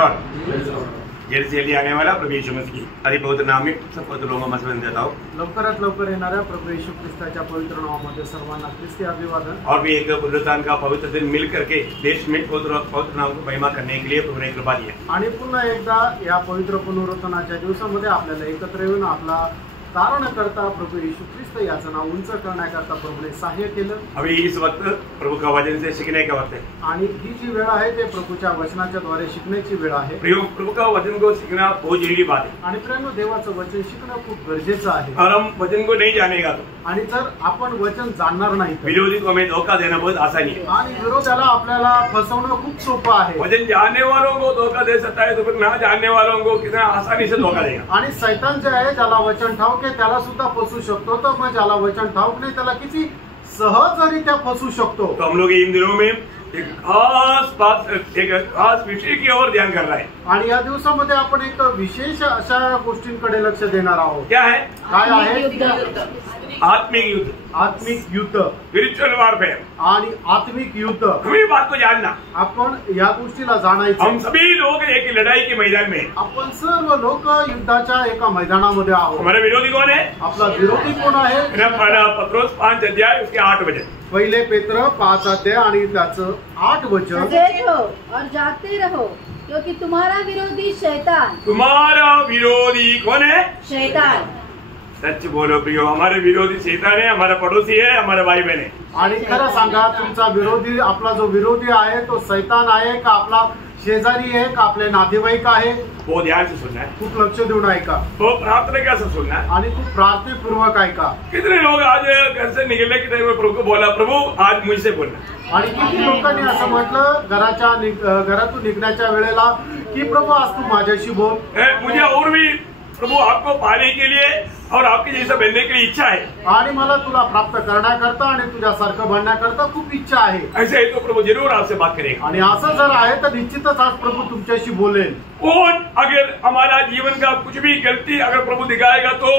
जल्द से जल्दी आने वाला प्रभु यीशु मसीह की अति पवित्र नाम में सब पवित्र लोगों में समझ देता हूँ। लवकरात लवकर येणाऱ्या प्रभू येशू ख्रिस्ताच्या पवित्र नावामध्ये सर्वांना ख्रिस्ती अभिवादन। और भी एक पुनरुत्थान का पवित्र दिन मिल करके देश में पवित्र नाम को महिमा करने के लिए प्रभु ने कृपा दी है। आणि पुन्हा एकदा या पवित्र पुनरुत्थानाच्या दिवसामध्ये आपल्याला एकत्र येऊन आपला तारणकर्ता प्रभु यीशु ख्रिस्त याचं नाव उंच करण्याकरता प्रभूने सहाय्य केलं। अभी इस वक्त प्रभु का वचन से सीखने का वक्त है आणि ही जी वेळ आहे ते प्रभूच्या वचनाच्या द्वारे शिकण्याची वेळ आहे। प्रभु का वचन को सीखना बहुत जरूरी बात है आणि प्रेम देवाचं वचन शिकणं खूप गरजेचं आहे। और हम वचन को नहीं जानेगा तो आणि जर आपण वचन जाणणार नाही विरोधी को हमें धोखा देना बहुत आसानी है आणि विरोधाला आपल्याला फसवणं खूप सोपं आहे। वचन जानने वालों को धोखा दे सकता है तो फिर ना जानने वालों को कितना आसानी से धोखा देगा। आणि शैतान जे आहे ज्याला वचन ठाऊक आहे त्याला सुद्धा फसवू शकतो, तर मग ज्याला वचन ठाऊक नाही त्याला किती सहजरित्या फसवू शकतो। तो हम लोग इन दिनों में एक खास बात, एक खास विषय की ओर ध्यान कर रहा है। आणि या दिवसामध्ये आपण एक विशेष अशा गोष्टींकडे लक्ष देणार आहोत। क्या है? काय आहे? आत्मिक युद्ध। आत्मिक युद्ध, स्पिरिचुअल वॉरफेयर आणि आत्मिक युद्ध। हमें बात को जानना, आपण या गोष्टीला जाणायचं। हम सभी लोग एक लड़ाई के मैदान में, आपण सर्व लोक युद्धाच्या एका मैदानामध्ये आहोत। हमारा विरोधी कौन है? आपला विरोधी कोण आहे? पत्रोस 5 अध्याय उसके 8 वचन। पहिले पेत्र 5 अध्याय आणि त्याचं 8 वचन। सजग हो और जागते रहो क्योंकि तुम्हारा विरोधी शैतान। तुम्हारा विरोधी कौन है? शैतान। सच बोलो प्रियो, हमारे विरोधी शैतान है, हमारा पड़ोसी है, हमारा भाई बहन है। आणि खरं सांगा, तुमचा विरोधी, आपला जो विरोधी आहे तो शैतान आहे का आपला शेजारी आहे का आपले नातेवाईक आहे? वो ध्यान से सुनना है, खूप लक्ष देऊन ऐका। वो प्रार्थना कैसे सुनना है आणि खूप प्रार्थनापूर्वक ऐका। कितने लोग आज घर से निकलने के टाइम में प्रभु को बोला, प्रभु आज मुझसे बोलना। आणि किती लोकांनी असं म्हटलं घरातून निघण्याच्या वेळेला की प्रभु आज तू माझ्याशी बोल। मुझे और भी प्रभु आपको पाने के लिए और आपके जैसा बनने के लिए इच्छा है, आणि मला तुला प्राप्त करण्याकरता आणि तुझ्यासारखं बनण्याकरता खूप इच्छा आहे। ऐसे है तो प्रभु जरूर आपसे बात करेगा। आणि असं जर आहे तर निश्चितच आज प्रभु तुमच्याशी बोलेल। कौन अगर हमारा जीवन का कुछ भी गलती अगर प्रभु दिखाएगा तो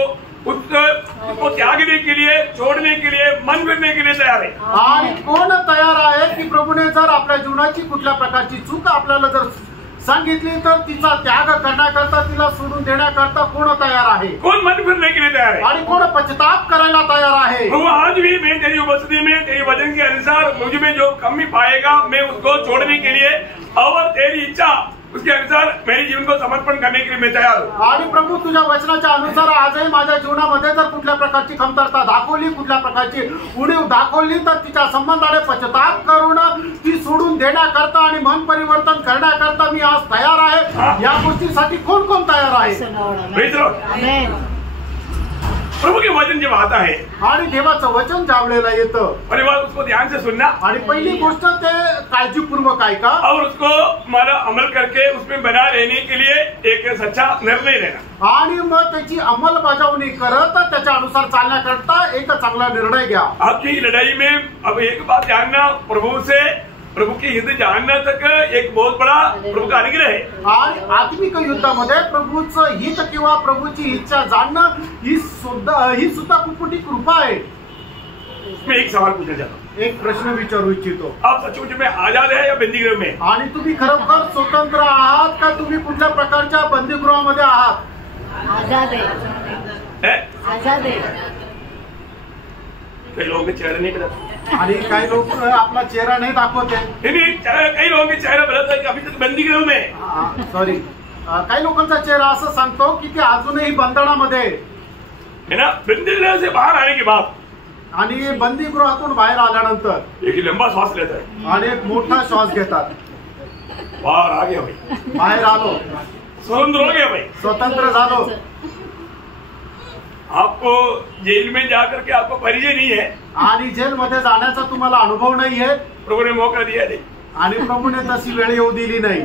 उसको त्यागने के लिए, छोड़ने के लिए, मन करने के लिए तैयार है। आणि कोण तयार आहे की प्रभूने जर आपल्या जीवनाची कुठल्या प्रकारची चूक आपल्याला जर सांगितली तर तिचा त्याग करण्याकरता, तिला सोडून देण्याकरता कोण तयार आहे? कौन मन फिरने के लिए तैयार है? आणि कोण पश्चाताप करायला तयार आहे? प्रभु आज भी मैं तेरी उपस्थिति में, तेरी वचन के अनुसार मुझ में जो कमी पाएगा मैं उसको छोड़ने के लिए और तेरी इच्छा उसके अनुसार मेरे जीवन को समर्पण करने के लिए मैं तैयार हूँ। आणि प्रभू तुझ्या वचनाच्या अनुसार आजही माझ्या जीवनामध्ये जर कुठल्या प्रकारची कमतरता दाखवली, कुठल्या प्रकारची उणीव दाखवली तर तिच्या संबंधाने पश्चाताप करून ती सोडून देण्याकरता आणि मन परिवर्तन करण्याकरता मी आज तयार आहे। या गोष्टीसाठी कोण कोण तयार आहे? प्रभु के वचन जब आता है आणि देवाचं वचन ज्यावेळेला येतं, पहली बात उसको ध्यान से सुनना, आणि पहिली गोष्ट ते काळजीपूर्वक ऐका और उसको हमारा अमल करके उसमें बना रहने के लिए एक सच्चा निर्णय लेना, आणि मग त्याची अंमलबजावणी करत त्याच्या अनुसार चालण्याकरता एक चांगला निर्णय घ्या। आपकी लड़ाई में अब एक बात जानना, प्रभु की हित जानना तक एक बहुत बड़ा प्रभु का अनुग्रह है। आणि आत्मिक युद्धामध्ये प्रभूचं हित किंवा प्रभूची इच्छा जाणणं ही सुद्धा खूप मोठी कृपा आहे। मैं एक सवाल पूछना चाहता हूँ, एक प्रश्न विचारू इच्छितो, आप सचमुच में आजाद है या बंदीगृह में? आणि तुम्ही खरोखर स्वतंत्र आहात का तुम्ही कुठल्या प्रकारच्या बंदीगृहामध्ये आहात? आजाद आहे। आजाद आहे। कई लोगों के चेहरे नहीं बदलते, आणि काही लोक आपला चेहरा नाही दाखवते। कई लोगों के चेहरा बदलता है कि अभी तक बंदीगृह में, सॉरी, काही लोकांचा चेहरा असं सांगतो की ते अजूनही बंधनामध्ये है ना। बंदीगृह से बाहर आने के बाद आणि बंदीगृहातून बाहेर आल्यानंतर एक लंबा श्वास लेता है आणि एक मोठा श्वास घेतात। बाहर आ गया भाई, बाहेर आलो, स्वतंत्र हो गया भाई, स्वतंत्र झालो। आपको जेल में जाकर के आपको परिचय नहीं है, आणि जेलमध्ये जाण्याचा तुम्हाला अनुभव नाहीये, प्रभु ने मौका दिया नहीं, आणि प्रभूने तशी वेळ येऊ दिली नाही।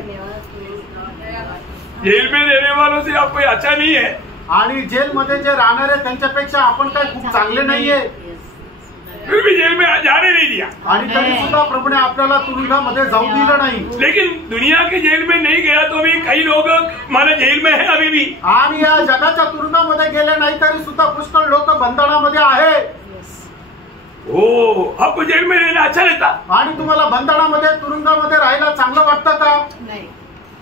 जेल में रहने वालों से आप कोई अच्छा नहीं है, आणि जेलमध्ये जे राहणारे त्यांच्यापेक्षा आपण काय खूप चांगले नाहीये, फिर भी जेल में जाने नहीं दिया, आणि तरी सुद्धा प्रभूने आपल्याला तुरुंगामध्ये जाऊ दिलं नाही। लेकिन दुनिया के जेल में नहीं गया तो भी कई लोग हमारे जेल में है अभी भी, आणि या जगाच्या तुरुंगामध्ये गेले नाही तरी सुद्धा पुष्कळ लोक बंधनामध्ये आहे। ओ, आपको जेल में रहना अच्छा लगता? आणि तुम्हाला बंधनामध्ये तुरुंगामध्ये राहायला चांगलं वाटतं का? नाही।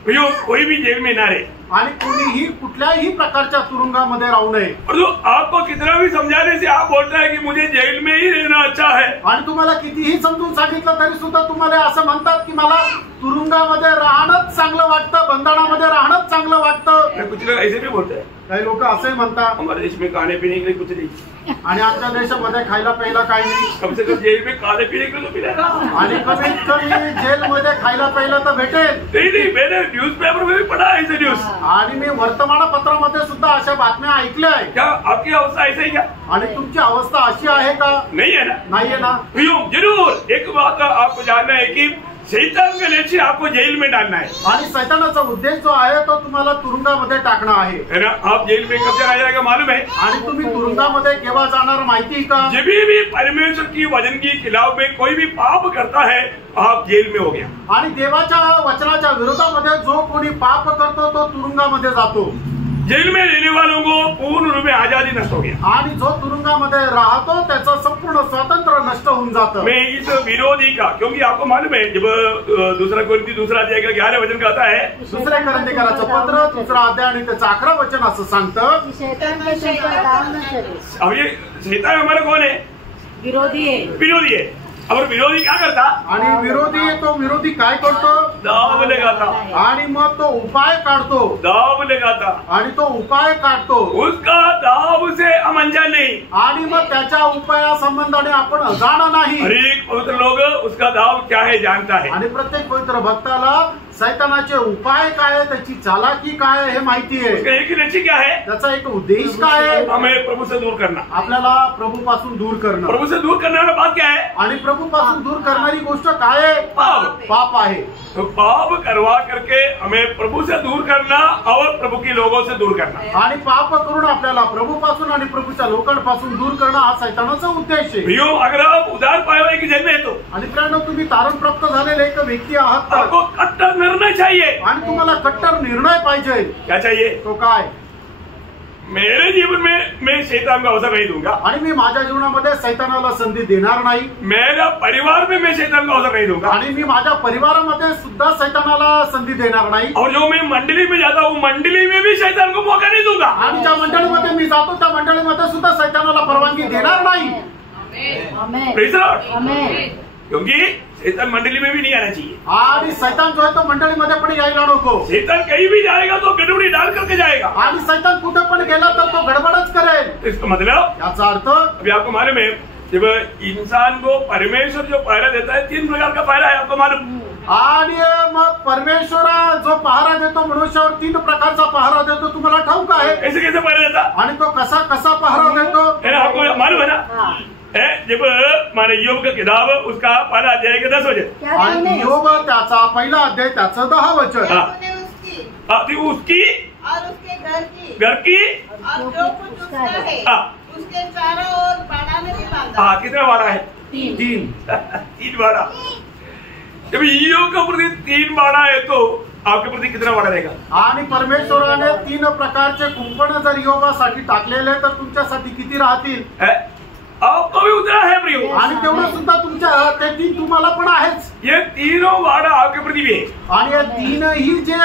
भैया कोई भी जेल में ना रहे आणि कोणीही कुठल्याही प्रकारच्या तुरुंगामध्ये राहू नये. और जो आपको कितना भी समझाने से आप बोलता है कि मुझे जेल में ही रहना अच्छा है, आणि तुम्हाला कितीही समजून सांगितलं तरी सुद्धा तुम्हाला असं म्हणतात की मला तुरुंगामध्ये राहणंच चांगलं वाटतं, बंधनामध्ये राहणंच चांगलं वाटतं. कुछ लोग ऐसे भी बोलते हैं काही लोक असंही म्हणतात हमारे देश में खाने पीने के लिए कुछ नहीं, आणि आमच्या देशामध्ये खायला प्यायला काही नाही, कम से कम जेल में खाने पीने के लिए तो मिलेगा. आणि कमीत कमी जेलमध्ये खायला प्यायला तर भेटेल. नहीं मैंने न्यूज पेपर में भी पढ़ा है ऐसे न्यूज. आणि मी वर्तमानपत्रामध्ये सुद्धा अशा बातम्या ऐकल्या आहे. क्या आपकी अवस्था ऐसे ही क्या आणि तुमची अवस्था अशी आहे का? नहीं है ना? नाहीये ना? भैया जरूर एक बात आपको जानना है कि शैतान का लक्ष्य आपको जेल में डालना है. आणि सैतानाचा उद्देश जो आहे तो तुम्हाला तुरुंगामध्ये टाकणं आहे. है ना? आप जेल में कब चला जाएगा मालूम है? आणि तुम्ही तुरुंगामध्ये केव्हा जाणार माहिती का? जब भी परमेश्वर की वचन की खिलाफ में कोई भी पाप करता है आप जेल में हो गया. आणि देवाच्या वचनाच्या विरोधामध्ये जो कोणी पाप करतो तो तुरुंगामध्ये जातो. जेल में रहने वालों को पूर्ण रूप में आजादी नष्ट हो गया. आणि जो तुरुंगामध्ये राहतो त्याचं संपूर्ण स्वातंत्र्य नष्ट होऊन जातं. मैं इस विरोधी का, क्योंकि आपको मालूम है जब दूसरा कोरिन्थी दूसरा अध्याय का 11 वचन कहता है, दुसऱ्या करंदीकराचं पत्र 2 अध्याय आणि त्याचं 11 वचन असं सांगतं कि शैतान के तुम पर दाव न चले. अब ये शैतान हमारा कौन है? विरोधी है. विरोधी है. और विरोधी क्या करता? आणि विरोधी काय करतो? दाव लगाता. आणि मग तो उपाय काढतो. दाव लगाता. आणि तो उपाय काढतो. उसका दाव से हम अनजान नहीं. आणि मग त्याच्या उपायासंबंधाने आपण अजाण नाही. हर एक पवित्र लोग उसका दाव क्या है जानता है. आणि प्रत्येक पवित्र भक्ताला सैतानाचे उपाय काय आहे, त्याची चालाकी काय आहे हे माहिती आहे. उसका एक ही लक्ष्य क्या है? त्याचा एक उद्देश काय आहे? हमें प्रभु से दूर करना. आपल्याला प्रभूपासून दूर करणं. प्रभु से दूर करने वाला बात क्या है? आणि प्रभूपासून दूर करणारी गोष्ट काय आहे? पाप आहे. तो पाप करवा करके हमें प्रभु से दूर करना और प्रभु के लोगों से दूर करना. आणि पाप करून आपल्याला प्रभूपासून आणि प्रभूच्या लोकांपासून दूर करणं हा सैतानाचा उद्देश आहे. भैया अगर आप उदार पाए हुए की जन्म है तो आणि मित्रांनो तुम्ही तारण प्राप्त झालेले एक व्यक्ती आहात तर आपको कट्टर निर्णय चाहिए. आणि तुम्हाला कट्टर निर्णय पाहिजे. क्या चाहिए? तो काय? मेरे जीवन में मैं शैतान को अवसर नहीं दूंगा. आणि मी माझ्या जीवनामध्ये सैतानाला संधी देणार नाही. मेरा परिवार में मैं शैतान को अवसर नहीं दूंगा. आणि मी माझ्या परिवारामध्ये सुद्धा सैतानाला संधी देणार नाही. और जो मैं मंडली में जाता हूँ मंडली में भी शैतान को मौका नहीं दूंगा. आणि ज्या मंडळीमध्ये मी जातो त्या मंडळीमध्ये सुद्धा सैतानाला परवानगी देणार नाही. Praise the Lord. आमेन. क्योंकि शैतान मंडली में भी नहीं आना चाहिए. आणि सैतान जो आहे तो मंडळीमध्ये पण यायला नको. शैतान कहीं भी जाएगा तो गड़बड़ी डाल करके जाएगा. आणि सैतान कुठे पण गेला तर तो गडबडच करेल. इसका मतलब याचा अर्थ अभी आपको मालूम है जब इंसान को परमेश्वर जो पहरा देता है 3 प्रकार का पहरा है आपको मालूम. आणि मग परमेश्वर जो पहारा देतो मनुष्यावर 3 प्रकारचा पहारा देतो तुम्हाला ठाऊक आहे. कैसे कैसे पहरा देता आणि तो कसा कसा पहारा देतो है ना? आपको मालूम है ना? है जब माने योग का किताब उसका पहला अध्याय के 10 वचन. आणि योग त्याचा पहिला अध्याय त्याचं 10 वचन. उसकी और उसके घर की और जो कुछ उसका है उसके चारों ओर बाड़ा में भी बांधा. कितना बाड़ा है? 3. 3 बाड़ा. जब योग का प्रति 3 बाड़ा है तो आपके प्रति कितना बाड़ा रहेगा? आणि परमेश्वराने 3 प्रकारचे कुंपण जर योगासाठी टाकलेले तर तुमच्यासाठी किती राहतील? आपको भी उतना है प्रियो. आणि तेवढं सुद्धा तुमच्या ते 3 तुम्हाला पण आहेच. ये तीनों बाड़ा आपके प्रति भी है. आणि या 3ही जे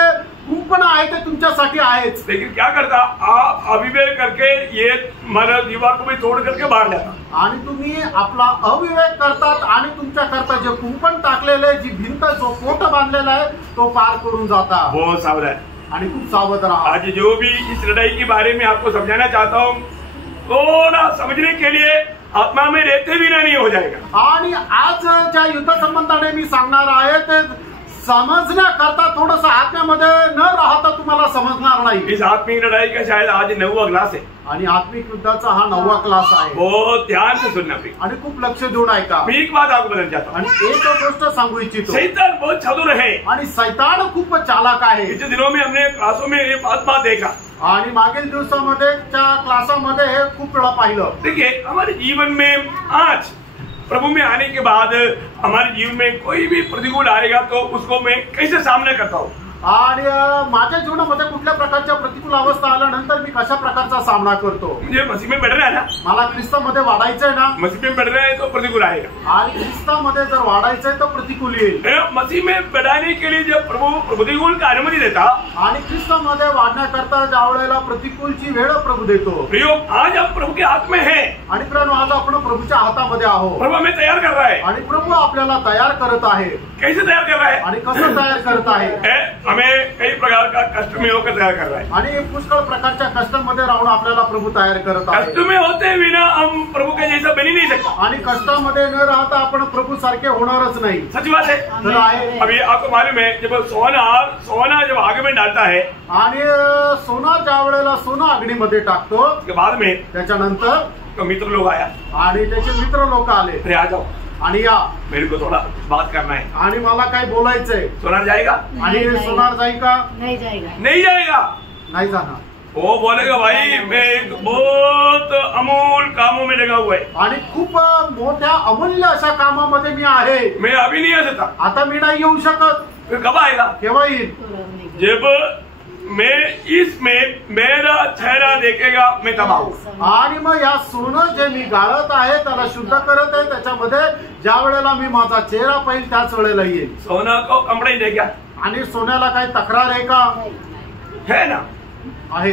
कुंपण आहे ते तुमच्यासाठी आहेच. लेकिन क्या करता आप अविवेक करके ये मानव दीवार को भी तोड़ करके बाहर जाता. आणि तुम्ही आपला अविवेक करतात आणि तुमच्या करता जे कुंपण टाकलेले जी भिंत जो कोट बांधलेला आहे तो पार करून जाता. बहुत सावधान. आणि खूप सावध राहा. आज जो भी इस लड़ाई के बारे में आपको समझाना चाहता हूँ थोड़ा समझने के लिए आत्मा में रहते भी नहीं हो जाएगा. आणि आज ज्या युद्ध संबंधाने मी सांगणार आहे ते समजण्याकरता थोडस आत्म्यामध्ये न राहता तुम्हाला समजणार नाही. इस आत्मिक लड़ाई का शायद आज 9वां क्लास है. आणि आत्मिक युद्धाचा हा 9वा क्लास आहे. बहुत ध्यान से सुनना प्लीज. आणि खूप लक्ष देऊन ऐका. मैं एक बात आपको बताना चाहता हूँ. आणि एक गोष्ट सांगू इच्छितो. शैतान बहुत चतुर है. आणि सैतान खूप चालाक आहे. पिछले दिनों में हमने क्लासों में ये बात देखा. आणि मागील दिवसामध्ये त्या क्लासामध्ये हे खूप वेळा पाहिलं. देखिए हमारे जीवन में आज प्रभु में आने के बाद हमारे जीवन में कोई भी प्रतिकूल आएगा तो उसको मैं कैसे सामना करता हूँ. आणि माझ्या जीवनामध्ये कुठल्या प्रकारच्या प्रतिकूल अवस्था आल्यानंतर मी कशा प्रकारचा सामना करतो. मुझे मसीह में बढ़ना है ना, मला ख्रिस्तामध्ये वाढायचंय ना, मसीह में बढ़ना है तो प्रतिकूल आएगा. आणि ख्रिस्तामध्ये जर वाढायचंय तर प्रतिकूल येईल. मसीह में बढ़ाने के लिए जब प्रभु प्रतिकूल का अनुमति देता, आणि ख्रिस्तामध्ये वाढण्याकरता ज्या वेळेला प्रतिकूलची वेळ प्रभु देतो. प्रयोग आज हम प्रभु के हाथ में है. आणि प्रभू आज आपण प्रभूच्या हातामध्ये आहोत. प्रभु हमें तैयार कर रहा है. आणि प्रभू आपल्याला तयार करत आहे. कैसे तैयार कर रहा है आणि कसं तयार करत आहे. हमें कई प्रकार का कष्ट में होकर तैयार कर रहा है. आणि पुष्कळ प्रकारच्या कष्टामध्ये राहून आपल्याला प्रभु तयार करत आहे. कष्ट में होते बिना हम प्रभु के जैसा बन ही नहीं सकते. आणि कष्टामध्ये न राहता आपण प्रभु सारखे होणारच नाही. सच बात है. तर आहे. अभी आपको मालूम है जब सोना जब आग में डालता है, आणि सोना ज्या वेळेला सोना अग्नीमध्ये टाकतो, उसके बाद में त्याच्यानंतर तो मित्र लोग आया, आणि त्याचे मित्र लोक आले. अरे आ जाओ, आणि या मेरे को थोड़ा बात करना है. आणि मला काय बोलायचंय. सोनार जाएगा? आणि सोनार जाईल का? नहीं जाएगा. नहीं जाएगा. नाही जाणार. वो बोलेगा भाई मैं एक बहुत अमूल कामों में लगा हुआ है. आणि खूप मोठ्या अमूल्य अशा कामामध्ये मी आहे. मैं अभी नहीं आ सकता. आता मी नाही येऊ शकत. फिर कब आएगा? केव्हा येईल? जब मैं इसमें मेरा चेहरा देखेगा मैं तब आऊंगा. आणि मग या सोनं जे मी गाळत आहे त्याला शुद्ध करत आहे, त्याच्यामध्ये ज्या वेळेला मी माझा चेहरा पाहिजे त्याच वेळेला येईल. सोना को कंपनी दे क्या? आणि सोन्याला काही तक्रार आहे का? है ना. आहे.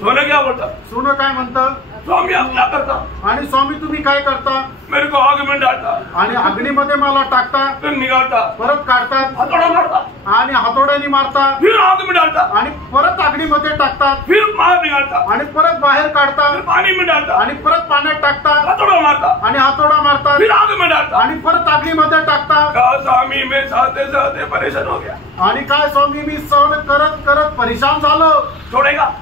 सोना क्या बोलता? सोनं काय म्हणतं? स्वामी आप क्या करता? आणि स्वामी तुम्ही काय करता? मेरे को आग में डालता, आणि अग्नीमध्ये मला टाकता, फिर निकालता, परत काढतात, हथौड़ा मारता, आणि हातोड्याने मारता, फिर आग में डालता, आणि परत अग्नीमध्ये टाकतात, फिर बाहर निकालता, आणि परत बाहेर फिर काढतात, पानी में डालता, आणि परत पाण्यात टाकतात, हथौड़ा मारता, आणि हातोडा मारतात, फिर आग में डालता. आणि परत अग्नीमध्ये टाकतात. कहा स्वामी मैं सहते सहते परेशान हो गया. आणि काय स्वामी मी सहन करत करत परेशान झालो. छोड़ेगा?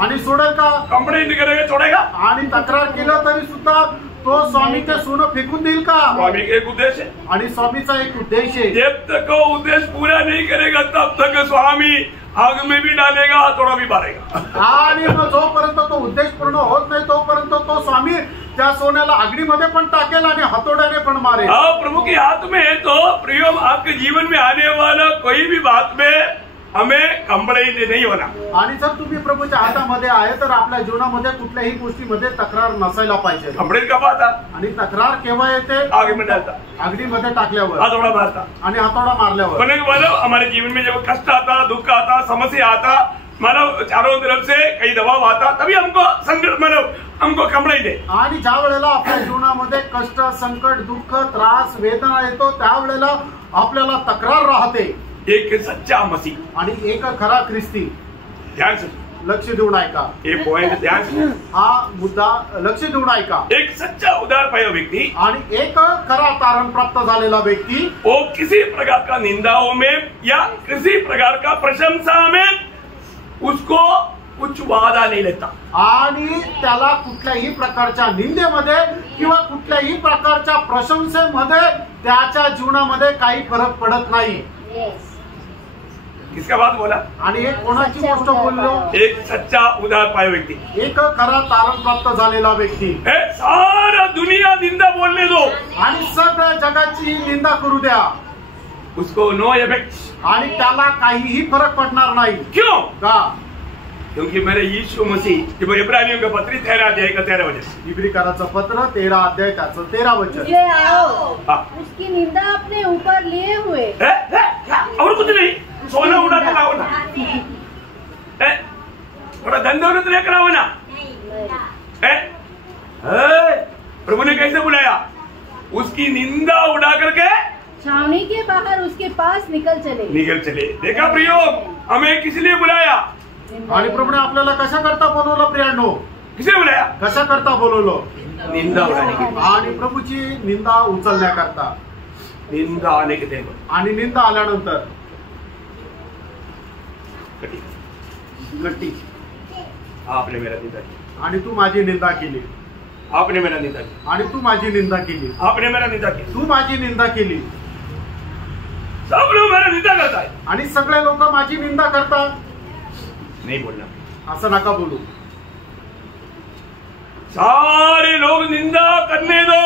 आणि सोडेल का? कंपनी नहीं करेगा, छोड़ेगा? आणि तक्रार केलं तरी सुद्धा तो स्वामी ते सोनं फेकून देईल का? स्वामी का एक उद्देश्य है. आणि स्वामीचा एक उद्देश आहे. जब तक वो उद्देश्य पूरा नहीं करेगा तब तक स्वामी आग में भी डालेगा, हथौड़ा भी मारेगा. आणि मग जोपर्यंत तो उद्देश पूर्ण होत नाही तोपर्यंत तो स्वामी त्या सोन्याला अग्नीमध्ये पण टाकेल आणि हातोड्याने पण मारेल. प्रभु के हाथ में है तो प्रियम आपके जीवन में आने वाला कोई भी बात में हमें कंप्लेंट नहीं होना. आणि जर तुम्ही प्रभूच्या हातामध्ये आहे तर आपल्या जीवनामध्ये कुठल्याही गोष्टीमध्ये तक्रार नसायला पाहिजे. कंप्लेंट कब आता? आणि तक्रार केव्हा येते? आग में डालता, अग्नीमध्ये टाकल्यावर, हथौड़ा मारता, आणि हातोडा मारल्यावर. बोले मतलब हमारे जीवन में जब कष्ट आता, दुख आता, समस्या आता, मतलब चारों तरफ से कई दबाव आता, तभी हमको संकट मतलब हमको कंप्लेंट है. आणि ज्या वेळेला आपल्या जीवनामध्ये कष्ट, संकट, दुःख, त्रास, वेदना येतो त्यावेळेला आपल्याला तक्रार राहते. एक सच्चा मसीह आणि एक खरा ख्रिस्ती. ध्यान से लक्ष देऊन ऐका. ये पॉइंट ध्यान से. हा मुद्दा लक्ष देऊन ऐका. एक सच्चा उदार पाया व्यक्ति आणि एक खरा तारण प्राप्त झालेला व्यक्ती वो किसी प्रकार का निंदाओं में या किसी प्रकार का प्रशंसा में उसको कुछ वादा नहीं लेता. आणि त्याला कुठल्याही प्रकारच्या निंदेमध्ये किंवा कुठल्याही प्रकारच्या प्रशंसेमध्ये त्याच्या जीवनामध्ये काही फरक पडत नाही. किसका बात बोला? आणि एक कोणाची गोष्ट बोललो? एक सच्चा उदार पाया व्यक्ती, एक खरा तारण प्राप्त झालेला व्यक्ती. सारा दुनिया निंदा बोलने दो आणि सगळ्या जगाची निंदा करू द्या, उसको नो इफेक्ट. आणि त्याला काहीही फरक पडणार नाही. क्यों? का? क्योंकि मेरे यीशु मसीह जब इब्रानियों का पत्री 13 अध्याय का 13 वचन, इब्रिकाराचं पत्र 13 अध्याय त्याचं 13 वचन. ले आओ हाँ. उसकी निंदा अपने ऊपर लिए हुए. और कुछ नहीं, सोना उड़ा कर लाओ ना, थोड़ा धन दौलत लेकर आओ ना. प्रभु ने कैसे बुलाया? उसकी निंदा उड़ा करके छावनी के बाहर उसके पास निकल चले. देखा प्रियो, हमें किस लिए बुलाया? आणि प्रभूने आपल्याला कशा करता बोलवलं प्रियांनो? किसे बुलाया? कशा करता बोलवलं? निंदा उड़ाने के लिए. आणि प्रभूची निंदा उचलण्याकरता. निंदा आने के दिन आणि निंदा आल्यानंतर गट्टी. आपने मेरा निंदा किया, आणि तू माझी निंदा केली. आपने मेरा निंदा किया, आणि तू माझी निंदा केली. आपने मेरा निंदा किया. तू माझी निंदा केली. सब लोग मेरा निंदा करता है. आणि सगळे लोक माझी निंदा करतात. नहीं बोलना. असं नका बोलू. सारे लोग निंदा करने दो,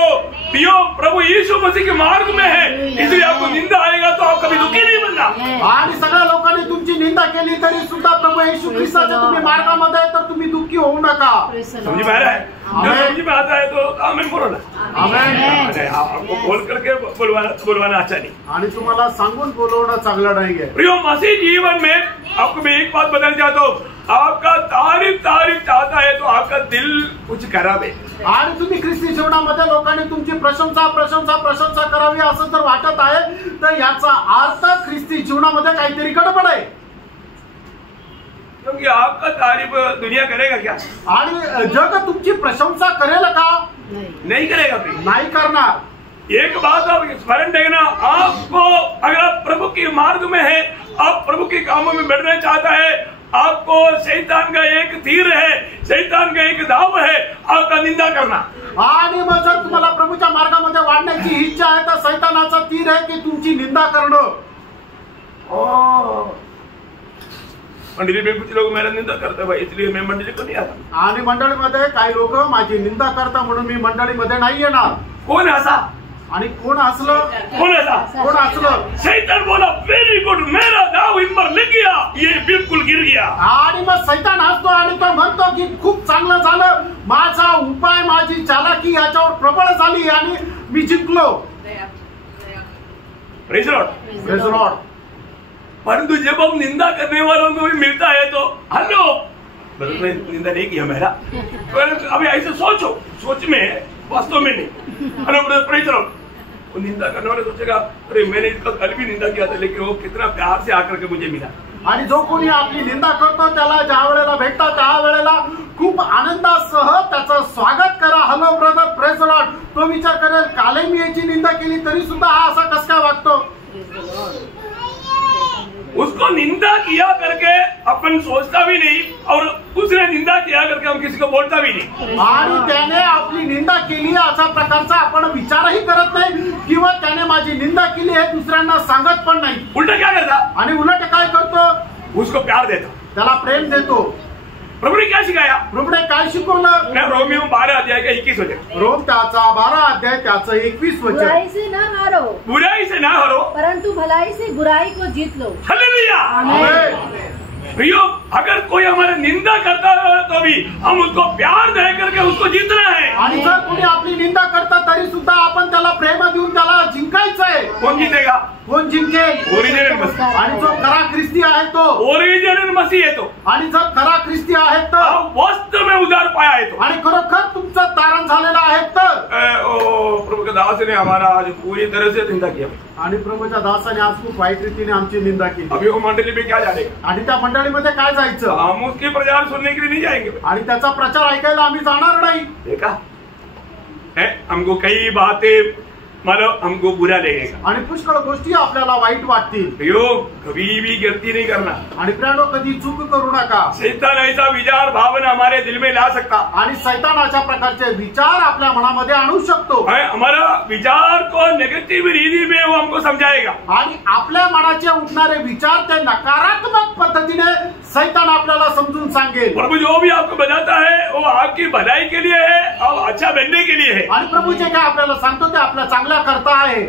पियो प्रभु यीशु मसीह के मार्ग में है, इसलिए आपको निंदा आएगा तो आप कभी दुखी नहीं बनना। आणि सगळ्या लोकांनी तुमची निंदा केली तरी सुद्धा प्रभु येशू ख्रिस्ताच्या तुम्ही मार्गामध्ये आहे तर तुम्ही दुःखी होऊ नका. समझ में आ रहा है? जो समझ में आता है तो आमीन बोलो ना. आमेन. आपको बोल करके बोलवाना अच्छा नहीं. आणि तुम्हाला सांगून बोलवणं चांगलं नाहीये. प्रियो मसीह जीवन में आपको मैं एक बात बताना चाहता हूँ, आपका तारीफ चाहता है तो आपका दिल कुछ खराब है. आणि तुम्ही ख्रिस्ती जीवनामध्ये लोकांनी तुमची प्रशंसा करावी असं जर वाटत आहे तर याचा अर्थ ख्रिस्ती जीवनामध्ये काहीतरी गडबड आहे. क्योंकि आपका तारीफ दुनिया करेगा क्या? आणि जग तुमची प्रशंसा करेल का? नहीं करेगा. नाही करणार. एक बात आप स्मरण रखना, आपको अगर आप प्रभु के मार्ग में है, आप प्रभु के कामों में बढ़ना चाहता है, आपको शैतान का एक तीर है, शैतान का एक दाव है आपका निंदा करना. आणि मग जर तुम्हाला प्रभूच्या मार्गामध्ये वाढण्याची इच्छा आहे तर सैतानाचा तीर आहे की तुमची निंदा करणं. मंडली में कुछ लोग मेरा निंदा करते भाई, इसलिए मैं मंडली को नहीं आता. आणि मंडळीमध्ये काही लोक माझी निंदा करता म्हणून मी मंडळीमध्ये नाही येणार. कोण असा? आणि कोण हसलं? कोण असा? कोण हसलं? शैतान बोला व्हेरी गुड, मेरा दाव इन पर लग गया, ये बिल्कुल गिर गया. आणि मग सैतान हसतो आणि तो म्हणतो की खूप चांगलं झालं, माझा उपाय, माझी चालाकी याच्यावर प्रबळ झाली आणि मी जिंकलो. Praise Lord. Praise Lord. परंतु जब हम निंदा करने वालों को भी मिलता है तो हेलो मैंने निंदा नहीं किया मेरा, अभी ऐसे सोचो, सोच में वास्तव में नहीं. अरे प्रेज लॉर्ड. वो निंदा करने वाले सोचेगा अरे मैंने इसका कल भी निंदा किया था लेकिन वो कितना प्यार से आकर के मुझे मिला. आणि जो कोणी आपली निंदा करतो त्याला ज्या वेळेला भेटता त्या वेळेला खूप आनंदासह त्याचं स्वागत करा. Hello brother, praise Lord. तो विचार करेल कालही मी याची निंदा केली तरी सुद्धा हा असा कस काय वागतो. उसको निंदा किया करके अपन सोचता भी नहीं और उसने निंदा किया करके हम किसी को बोलता भी नहीं. आणि त्याने आपली निंदा केली अशा प्रकारचा आपण विचारही करत नाही किंवा त्याने माझी निंदा केली हे दुसऱ्यांना सांगत पण नाही. उलटा क्या करता? आणि उलट काय करतो? उसको प्यार देता, त्याला प्रेम देतो. प्रभु ने क्या सिखाया? प्रभूने काय शिकवलं? रोमियो 12 अध्याय का 21 वचन. रोम त्याचा 12 अध्याय त्याचं 21 वचन. बुराई से न हारो, बुराई से ना हारो, परंतु भलाई से बुराई को जीत लो. हालेलुया. आमेन. प्रियो, अगर कोई हमारी निंदा करता है तो भी हम उसको प्यार दे करके उसको जीतना है. आणि जर कोणी आपली निंदा करता तरी सुद्धा आपण त्याला प्रेम देऊन त्याला जिंकायचंय. कौन जीतेगा? कोण जिंकेल? ओरिजिनल मसीह. आणि जो खरा ख्रिस्ती आहे तो. ओरिजिनल मसीह है तो. आणि जर खरा ख्रिस्ती आहे तर. वास्तव में उद्धार पाया है तो. आणि खरोखर तुमचं तारण झालेलं आहे तर. प्रभु के दास ने हमारा आज पूरी तरह से निंदा किया आणि प्रभूच्या दासाने आज खूप वाईट रीतीने आमची निंदा केली. अभी वो मंडली में क्या जानेगा? आणि त्या मंडळीमध्ये काय जायचं? हम उसके प्रचार सुनने के लिए नहीं जाएंगे. आणि त्याचा प्रचार ऐकायला आम्ही जाणार नाही. देखा है, हमको कई बातें मतलब हमको बुरा लगेगा आणि पुष्कळ गोष्टी आपल्याला वाईट वाटतील. यो कभी भी गलती नहीं करना. आणि प्रियानो कधी चूक करू नका. शैतान ऐसा विचार भावना हमारे दिल में ला सकता. आणि शैतान अशा प्रकारचे विचार आपल्या मनामध्ये आणू शकतो. हमारा विचार को नेगेटिव रीति में वो हमको समझाएगा. आणि आपल्या मनाचे उठणारे विचार ते नकारात्मक पद्धतीने शैतान आपल्याला समजून सांगेल. प्रभु जो भी आपको बताता है वो आपकी भलाई के लिए है और अच्छा बनने के लिए है. आणि प्रभू जे काय आपल्याला सांगतो ते आपल्या चांगल्या करता आहे.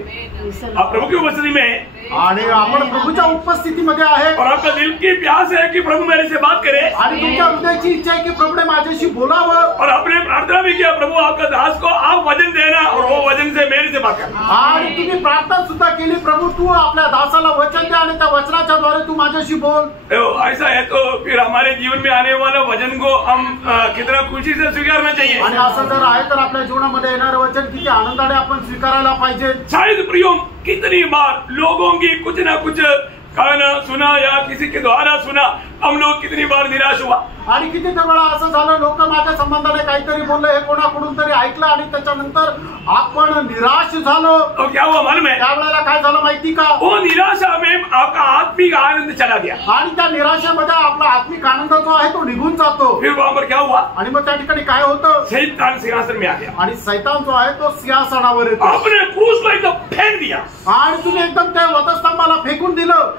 आप प्रभु की उपस्थिति में आणि आपण प्रभूच्या उपस्थितीमध्ये आहे. और आपका दिल की प्यास है कि प्रभु मेरे से बात करे. आणि तुमच्या हृदयाची इच्छा आहे की प्रभूने माझ्याशी बोलावं. और आपने प्रार्थना भी किया प्रभु आपका दास को आप वचन देना और वो वचन से मेरे से बात करना. आणि तुम्ही प्रार्थना सुद्धा केली प्रभू तू आपल्या दासाला वचन दे आणि त्या वचनाच्या द्वारे तू माझ्याशी बोल. ऐसा है तो फिर हमारे जीवन में आने वाला वचन को हम कितना खुशी से स्वीकारना चाहिए. आणि असं जर आहे तर आपल्या जीवनामध्ये येणारं वचन किती आनंदाने आपण स्वीकारायला पाहिजे. शायद प्रियो कितनी बार लोगों की कुछ ना कुछ कहना सुना या किसी के द्वारा सुना हम लोग कितनी बार निराश हुआ. आणि कितीतरी वेळा असं झालं लोक माझ्या संबंधाने काहीतरी बोलले हे कोणाकडून तरी ऐकलं आणि त्याच्यानंतर आपण निराश झालो. तो क्या हुआ मालूम है? त्यावेळेला काय झालं माहिती का? वो निराशा में आपका आत्मिक आनंद चला गया. आणि त्या निराशेमध्ये आपला आत्मिक आनंद जो आहे तो निघून जातो. फिर वहां पर क्या हुआ? आणि मग त्या ठिकाणी काय होतं? शैतान सिंहासन में आ गया. आणि शैतान जो आहे तो सिंहासनावर येतो. आपने क्रूस को एकदम फेंक दिया. आणि तुम्ही एकदम त्या वधस्तंभाला फेकून दिलं.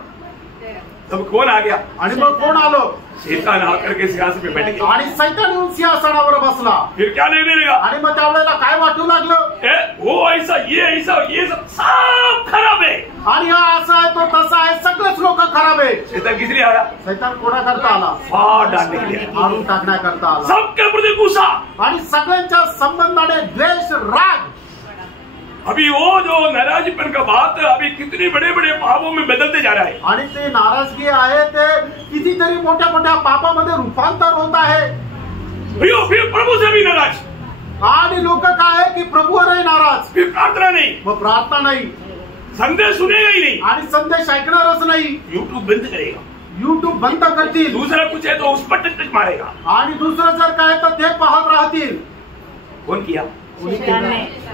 तब कौन आ गया? आणि मग कोण आलं? शैतान आकर के सिंहासन पे बैठ गया। आणि सैतान येऊन सिंहासनावर बसला। फिर क्या लेने लगा? आणि मग त्यावेळेला काय वाटू लागलं? वो ऐसा ये सब खराब है। आणि हा असा आहे तो तसा आहे, सगळेच लोक खराब आहे। शैतान किस लिए आया? सैतान कोणाकरता आला? फाड़ डालने के लिए, मारून टाकण्याकरता आला। सबके प्रति गुस्सा आणि सगळ्यांच्या संबंधाने द्वेष, राग। अभी वो जो नाराजपन का बात अभी कितने बड़े बड़े पापों में बदलते जा रहा है। आणि ते नाराजगी आहे ते कितीतरी मोठ्या मोठ्या पापामध्ये रूपांतर होत आहे। फिर प्रभु से भी नाराज, आणि लोक काय आहे की प्रभूवरही नाराज, फिर प्रार्थना नहीं, मग प्रार्थना नाही, संदेश सुनेगा ही नहीं, आणि संदेश ऐकणारच नाही, यूट्यूब बंद करेगा, युट्यूब बंद करतील, दूसरा कुछ है तो उस पर टच मारेगा। आणि दुसरं जर काय तर ते पाहत राहतील। कौन किया?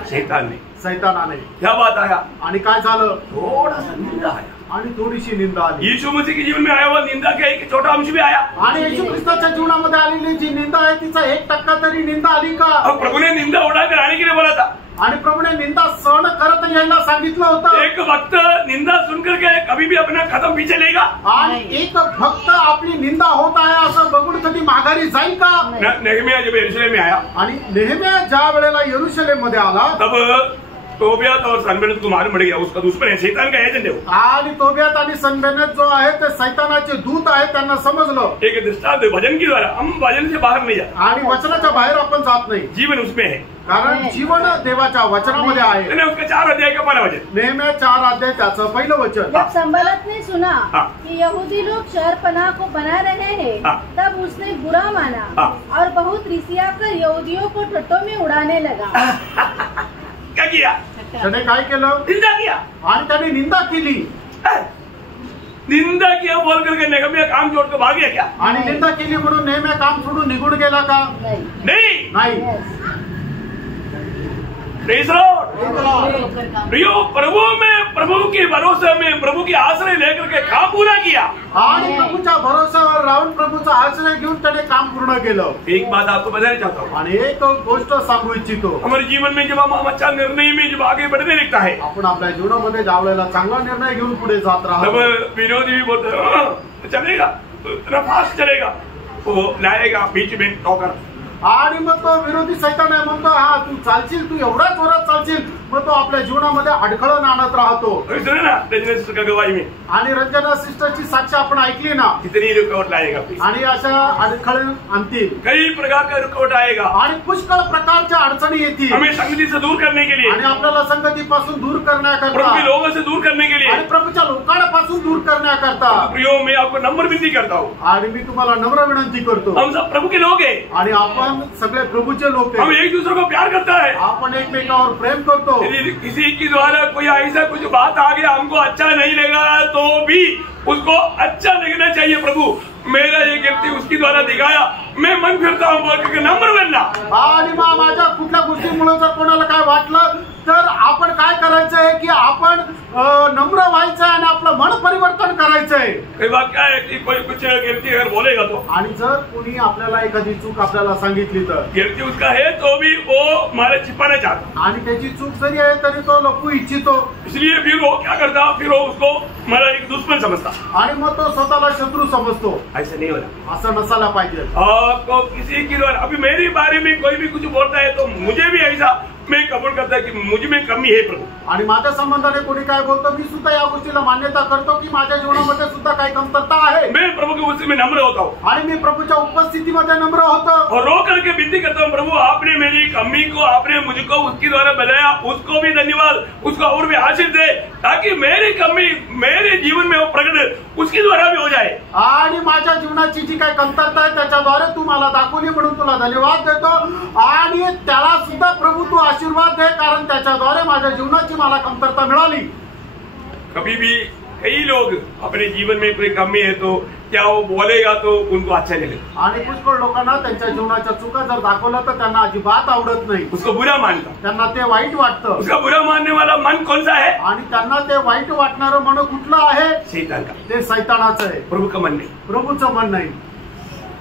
शैतान ने। सैतानाने। क्या बात आया? आणि काय झालं? थोड़ा सा निंदा आया, आणि थोडीशी निंदा आली। यीशु मसीह के जीवन में आया हुआ निंदा का एक छोटा अंश भी आया। आणि येशू ख्रिस्ताच्या जीवनामध्ये आलेली जी निंदा आहे तिचा 1% तरी निंदा आली का? अब प्रभु ने निंदा उड़ाकर आने के लिए बोला था। आणि प्रभूने निंदा सहन करत यायला सांगितलं होतं। एक भक्त निंदा सुनकर के कभी भी अपना कदम पीछे लेगा? आणि एक भक्त आपली निंदा होत आहे असं बघून कधी माघारी जाईल का? नेहमिया जब यरूशलेम में आया, आणि नेहम्या ज्या वेळेला यरूशलेम मध्ये आला तब तोबियात और सनबेरत को मालूम पड़ गया उसका दुश्मन है, शैतान का एजेंट है वो। आणि तोबियात आणि सनबेरत जो आहे ते सैतानाचे दूत आहे, त्यांना समजलं। एक दृष्टांत भजन के द्वारा, हम भजन से बाहर नहीं जाते, आणि वचनाच्या बाहेर आपण जात नाही, जीवन उसमें है, कारण जीवन देवाच्या वचनामध्ये आहे। मैंने उसका 4 अध्याय का पहला वचन, नेहम्या 4 अध्याय त्याचं पहिलं वचन। जब संबलत ने सुना हाँ। कि यहूदी लोग शहरपनाह को बना रहे हैं, हाँ। तब उसने बुरा माना हाँ। और बहुत रिसियाकर यहूदियों को ठट्टों में उड़ाने लगा। क्या किया? त्याने काय केलं? निंदा किया, आणि त्याने निंदा केली। निंदा किया बोल करके नेहमिया काम छोड़ कर भाग गया क्या? आणि निंदा केली म्हणून नेहम्या काम सोडून निघून गेला का? नहीं। नहीं। नाही। Praise Lord. प्रियो, प्रभु में, प्रभु के भरोसे में, प्रभु की आश्रय लेकर के काम पूरा किया, आणि प्रभूच्या भरोश्यावर राहून प्रभूचा आश्रय घेऊन त्याने काम पूर्ण केलं। एक बात आपको बताना चाहता हूँ, आणि एक गोष्ट सांगू इच्छितो, हमारे जीवन में जब हम अच्छा निर्णय में जब आगे बढ़ने लगता है, आपण आपल्या जीवनामध्ये ज्या वेळेला चांगला निर्णय घेऊन पुढे जात तब राहतो, विरोधी भी बोलते हैं, "हाँ, चलेगा, इतना फास्ट चलेगा, वो लाएगा बीच में टोकर।" आणि मग तो विरोधी सैतान आहे म्हणतो, हा तू चालशील, तू एवढा जोरात चालशील, मग तो आपल्या जीवनामध्ये अडखळण आणत राहतो। सुने ना रजनीश का गवाही में, आणि रंजना सिस्टरची साक्ष आपण ऐकली ना, कितनी रुकावट लाएगा, आणि अशा अडखळण आणतील, कई प्रकार का रुकावट आएगा, आणि पुष्कळ प्रकारच्या अडचणी येतील, हमें संगति से दूर करने के लिए, आणि आपल्याला संगतीपासून दूर प्रभु के करण्याकरता, लोगों से दूर करने के लिए। आणि प्रभूच्या लोकांपासून दूर करण्याकरता। प्रियो, मैं आपको नम्र विनती करता हूँ, आणि मी तुम्हाला नम्र विनंती करतो, हम सब प्रभु के लोग हैं, आणि आपण सगळे प्रभूचे लोक हम आहे, एक दूसरे को प्यार करता है। आपण एकमेकावर प्रेम करतो। यदि किसी के द्वारा कोई ऐसा कुछ बात आ गया हमको अच्छा नहीं लगा तो भी उसको अच्छा लगना चाहिए। प्रभु, मेरा ये गलती उसकी द्वारा दिखाया, मैं मन फिरता हूँ बोल के नम्र बनना। आणि माझ्या कुठल्या गोष्टीमुळे जर कोणाला काय वाटलं तर आपण काय करायचंय की आपण नम्र व्हायचंय आणि आपलं मन परिवर्तन करायचंय। कई बात क्या है कि कोई कुछ गलती अगर बोलेगा तो, आणि जर कोणी आपल्याला एखादी चूक आपल्याला सांगितली तर, गलती उसका है तो भी वो हमारे छिपाना चाहता, आणि त्याची चूक जरी आहे तरी तो लपू इच्छितो, इसलिए फिर वो क्या करता, फिर वो उसको हमारा एक दुश्मन समझता। आणि मग तो स्वतःला शत्रू समजतो। ऐसा नहीं होना, असं नसायला पाहिजे। आपको किसी की द्वारा अभी मेरे बारे में कोई भी कुछ बोलता है तो मुझे भी ऐसा मैं कबूल करता है कि मुझ में कमी है प्रभु, आणि माझ्या संबंधाने कोणी काय बोलतो, मी सुद्धा या गोष्टीला मान्यता करतो की माझ्या जीवनामध्ये सुद्धा काही कमतरता आहे, मैं प्रभु के उसमें नम्र होता हूँ आणि मी प्रभूच्या उपस्थितीमध्ये नम्र होतो, और रो करके विनती करता हूँ, प्रभु आपने मेरी कमी को, आपने मुझको उसके द्वारा बनाया, उसको भी धन्यवाद, उसको और भी आशीष दे, ताकि मेरी कमी मेरे जीवन में वो प्रकट उसके द्वारा भी हो जाए। आणि माझ्या जीवनाची जी काही कमतरता आहे त्याच्याद्वारे तू मला दाखवली म्हणून तुला धन्यवाद देतो, आणि त्याला सुद्धा प्रभू तू आशीर्वाद दे, कारण त्याच्याद्वारे माझ्या जीवनाची मला कमतरता मिळाली। कभी भी कई लोग अपने जीवन में कोई कमी है तो क्या वो बोलेगा तो उनको अच्छा नहीं लगता, आणि पुष्कळ लोकांना त्यांच्या जीवनाच्या चुका जर दाखवलं तर त्यांना अजिबात आवडत नाही, उसको बुरा मानता, त्यांना ते वाईट वाटतं। उसका बुरा मानने वाला मन कौन सा है? आणि त्यांना ते वाईट वाटणारं मन कुठलं आहे? शैतान का, ते सैतानाचं आहे, प्रभु का मन नहीं। प्रभूचं मन नाही।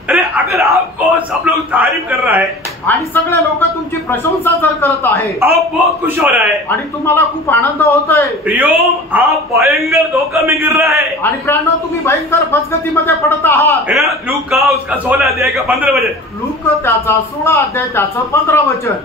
अरे अगर आपको सब लोग तारीफ कर रहा है आणि सगळे लोक तुमची प्रशंसा जर करत आहे, आप बहुत खुश हो रहा है, आणि तुम्हाला खूप आनंद होतोय, प्रियो आप भयंकर धोखा में गिर रहा है, आणि प्रियांनो तुम्ही भयंकर फसगतीमध्ये पडत आहात. है ना? लूक का उसका 16 अध्याय का 15 वचन. लूक त्याचा 16 अध्याय त्याचं 15 वचन.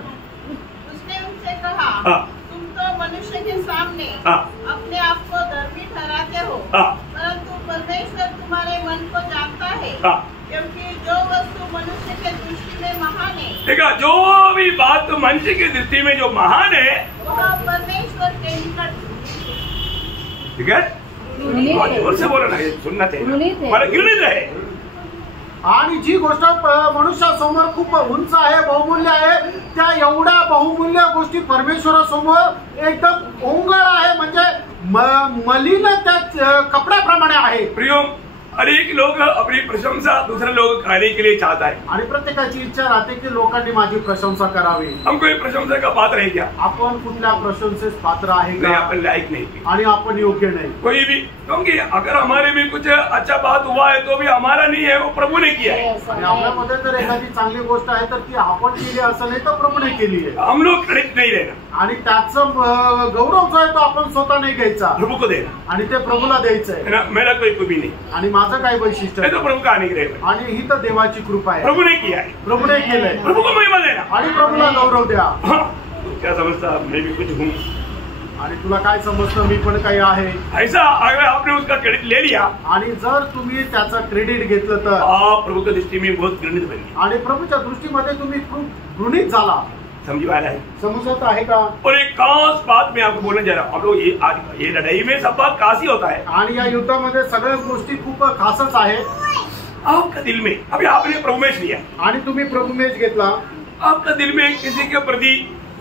उसने उनसे कहा, हाँ. तुम तो मनुष्य के सामने हाँ. अपने आप को धर्मी ठहराते हो, हाँ. परंतु परमेश्वर तुम्हारे मन को जानता है, हाँ. क्योंकि जो वस्तु मनुष्य के दृष्टि में महान है, देखा, जो भी बात मनुष्य की दृष्टि में जो महान है, वह परमेश्वर के निकट ठीक है, बहुत जोर से बोलना है, सुनना चाहिए, मला गिरणीच आहे. आणि जी गोष्ट मनुष्यासमोर खूप उंच आहे, बहुमूल्य आहे, त्या एवढ्या बहुमूल्य गोष्टी परमेश्वरासमोर एकदम ओंगळ आहे, म्हणजे मलिन त्या कपड्याप्रमाणे आहे. प्रियो, अनेक लोग अपनी प्रशंसा दूसरे लोग करने के लिए चाहता है. आणि प्रत्येकाची इच्छा राहते की लोकांनी माझी प्रशंसा करावी. हम कोई प्रशंसा का पात्र है क्या? आपण कुठल्या प्रशंसेस पात्र आहे नहीं, का? अपन लायक नहीं. आणि आपण योग्य नाही. कोई भी, क्योंकि अगर हमारे में कुछ अच्छा बात हुआ है तो भी हमारा नहीं है, वो प्रभु ने किया है. आणि आपल्यामध्ये जर एखादी चांगली गोष्ट आहे तर ती आपण केली असं नाही तर प्रभूने केली आहे. हम लोग क्रेडिट नहीं देना, आणि त्याचं गौरव जो आहे तो आपण स्वतः नाही घ्यायचा, प्रभु को देना, आणि ते प्रभूला द्यायचं है आहे. ना? मेरा कोई कभी नहीं, आणि माझं काय वैशिष्ट्य ये आहे? तो प्रभु का अनुग्रह है, आणि ही तर देवाची कृपा आहे. प्रभु ने किया है, प्रभूने केलंय, प्रभु को महिमा देना. आणि प्रभूला गौरव द्या. हाँ, तो क्या समझता, मैं भी कुछ हूँ आणि तुला काय समजतं मी पण काही आहे. ऐसा? अगर आपने उसका क्रेडिट ले लिया, आणि जर तुम्ही त्याचं क्रेडिट घेतलं तर, आप प्रभु की दृष्टि में बहुत घृणित बन गए. आणि प्रभूच्या दृष्टीमध्ये तुम्ही खूप ऋणीत झाला. समझ वाला है? समजत आहे का? और एक खास बात मैं आपको बोलने जा रहा हूँ. आप लोग ये आज ये लड़ाई में सब बात खास ही होता है. आणि या युद्धामध्ये सगळ्या गोष्टी खूप खासच आहे. आपका दिल में, अभी आपने प्रभु में लिया, आणि तुम्ही प्रभूमेश घेतला, आपका दिल में किसी के प्रति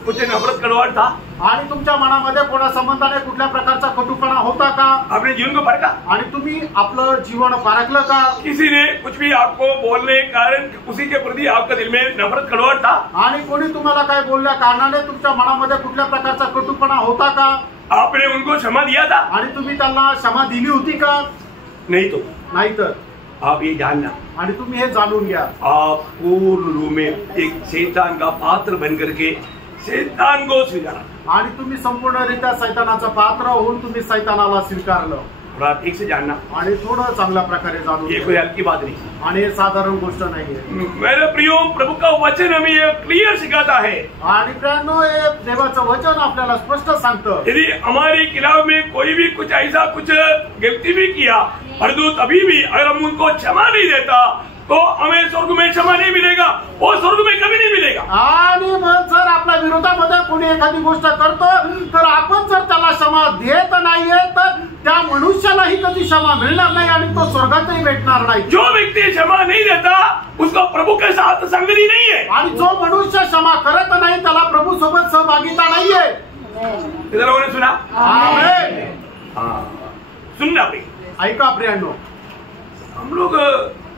कुछ नफरत कड़वाहट था? आणि तुमच्या मनामध्ये कोणा संबंधाने कुठल्या प्रकारचा कटुपणा होता का? आपने जीवन को परखा? आणि तुम्ही आपलं जीवन पारखलं का? किसी ने कुछ भी आपको बोलने के कारण उसी के प्रति आपका दिल में नफरत कड़वाहट था? आणि कोणी तुम्हाला काय बोलल्या कारणाने तुमच्या मनामध्ये कुठल्या प्रकारचा कटुपणा होता का? आपने उनको क्षमा दिया था? आणि तुम्ही त्यांना क्षमा दिली होती का? नहीं तो नाही तर. आप ये जानना, आणि तुम्ही हे जाणून घ्या, आप पूर्ण रूप में एक शैतान का पात्र बन करके शैतान को स्वीकारा. आणि तुम्ही संपूर्णरित्या सैतानाचं पात्र होऊन तुम्ही सैतानाला स्वीकारलं. थोड़ा ठीक से जानना, आणि थोडं चांगल्या प्रकारे जाणून ये घ्या. कोई हल्की बात नहीं. आणि हे साधारण गोष्ट नाहीये. मेरे प्रियो, प्रभु का वचन हमें ये क्लियर सिखाता है. आणि प्रियांनो, हे देवाचं वचन आपल्याला स्पष्ट सांगतं, यदि हमारे खिलाफ में कोई भी कुछ ऐसा कुछ गलती भी किया, परंतु तभी भी अगर हम उनको क्षमा नहीं देता तो हमें स्वर्ग में क्षमा नहीं मिलेगा, वो स्वर्ग में कभी नहीं मिलेगा. आणि मग जर आपल्या विरोधामध्ये कोणी एखादी गोष्ट करतो तर आपण जर त्याला क्षमा देत नाहीये तर त्या मनुष्यालाही कधी क्षमा मिळणार नाही आणि तो स्वर्गातही भेटणार नाही. जो व्यक्ति क्षमा नहीं देता उसको प्रभु के साथ संगति नहीं है. आणि जो मनुष्य क्षमा करत नाही त्याला प्रभू सोबत सहभागिता नाहीये. किधर लोगों ने सुना? आमेन. हाँ, सुनना भाई. ऐका प्रियांनो, हम लोग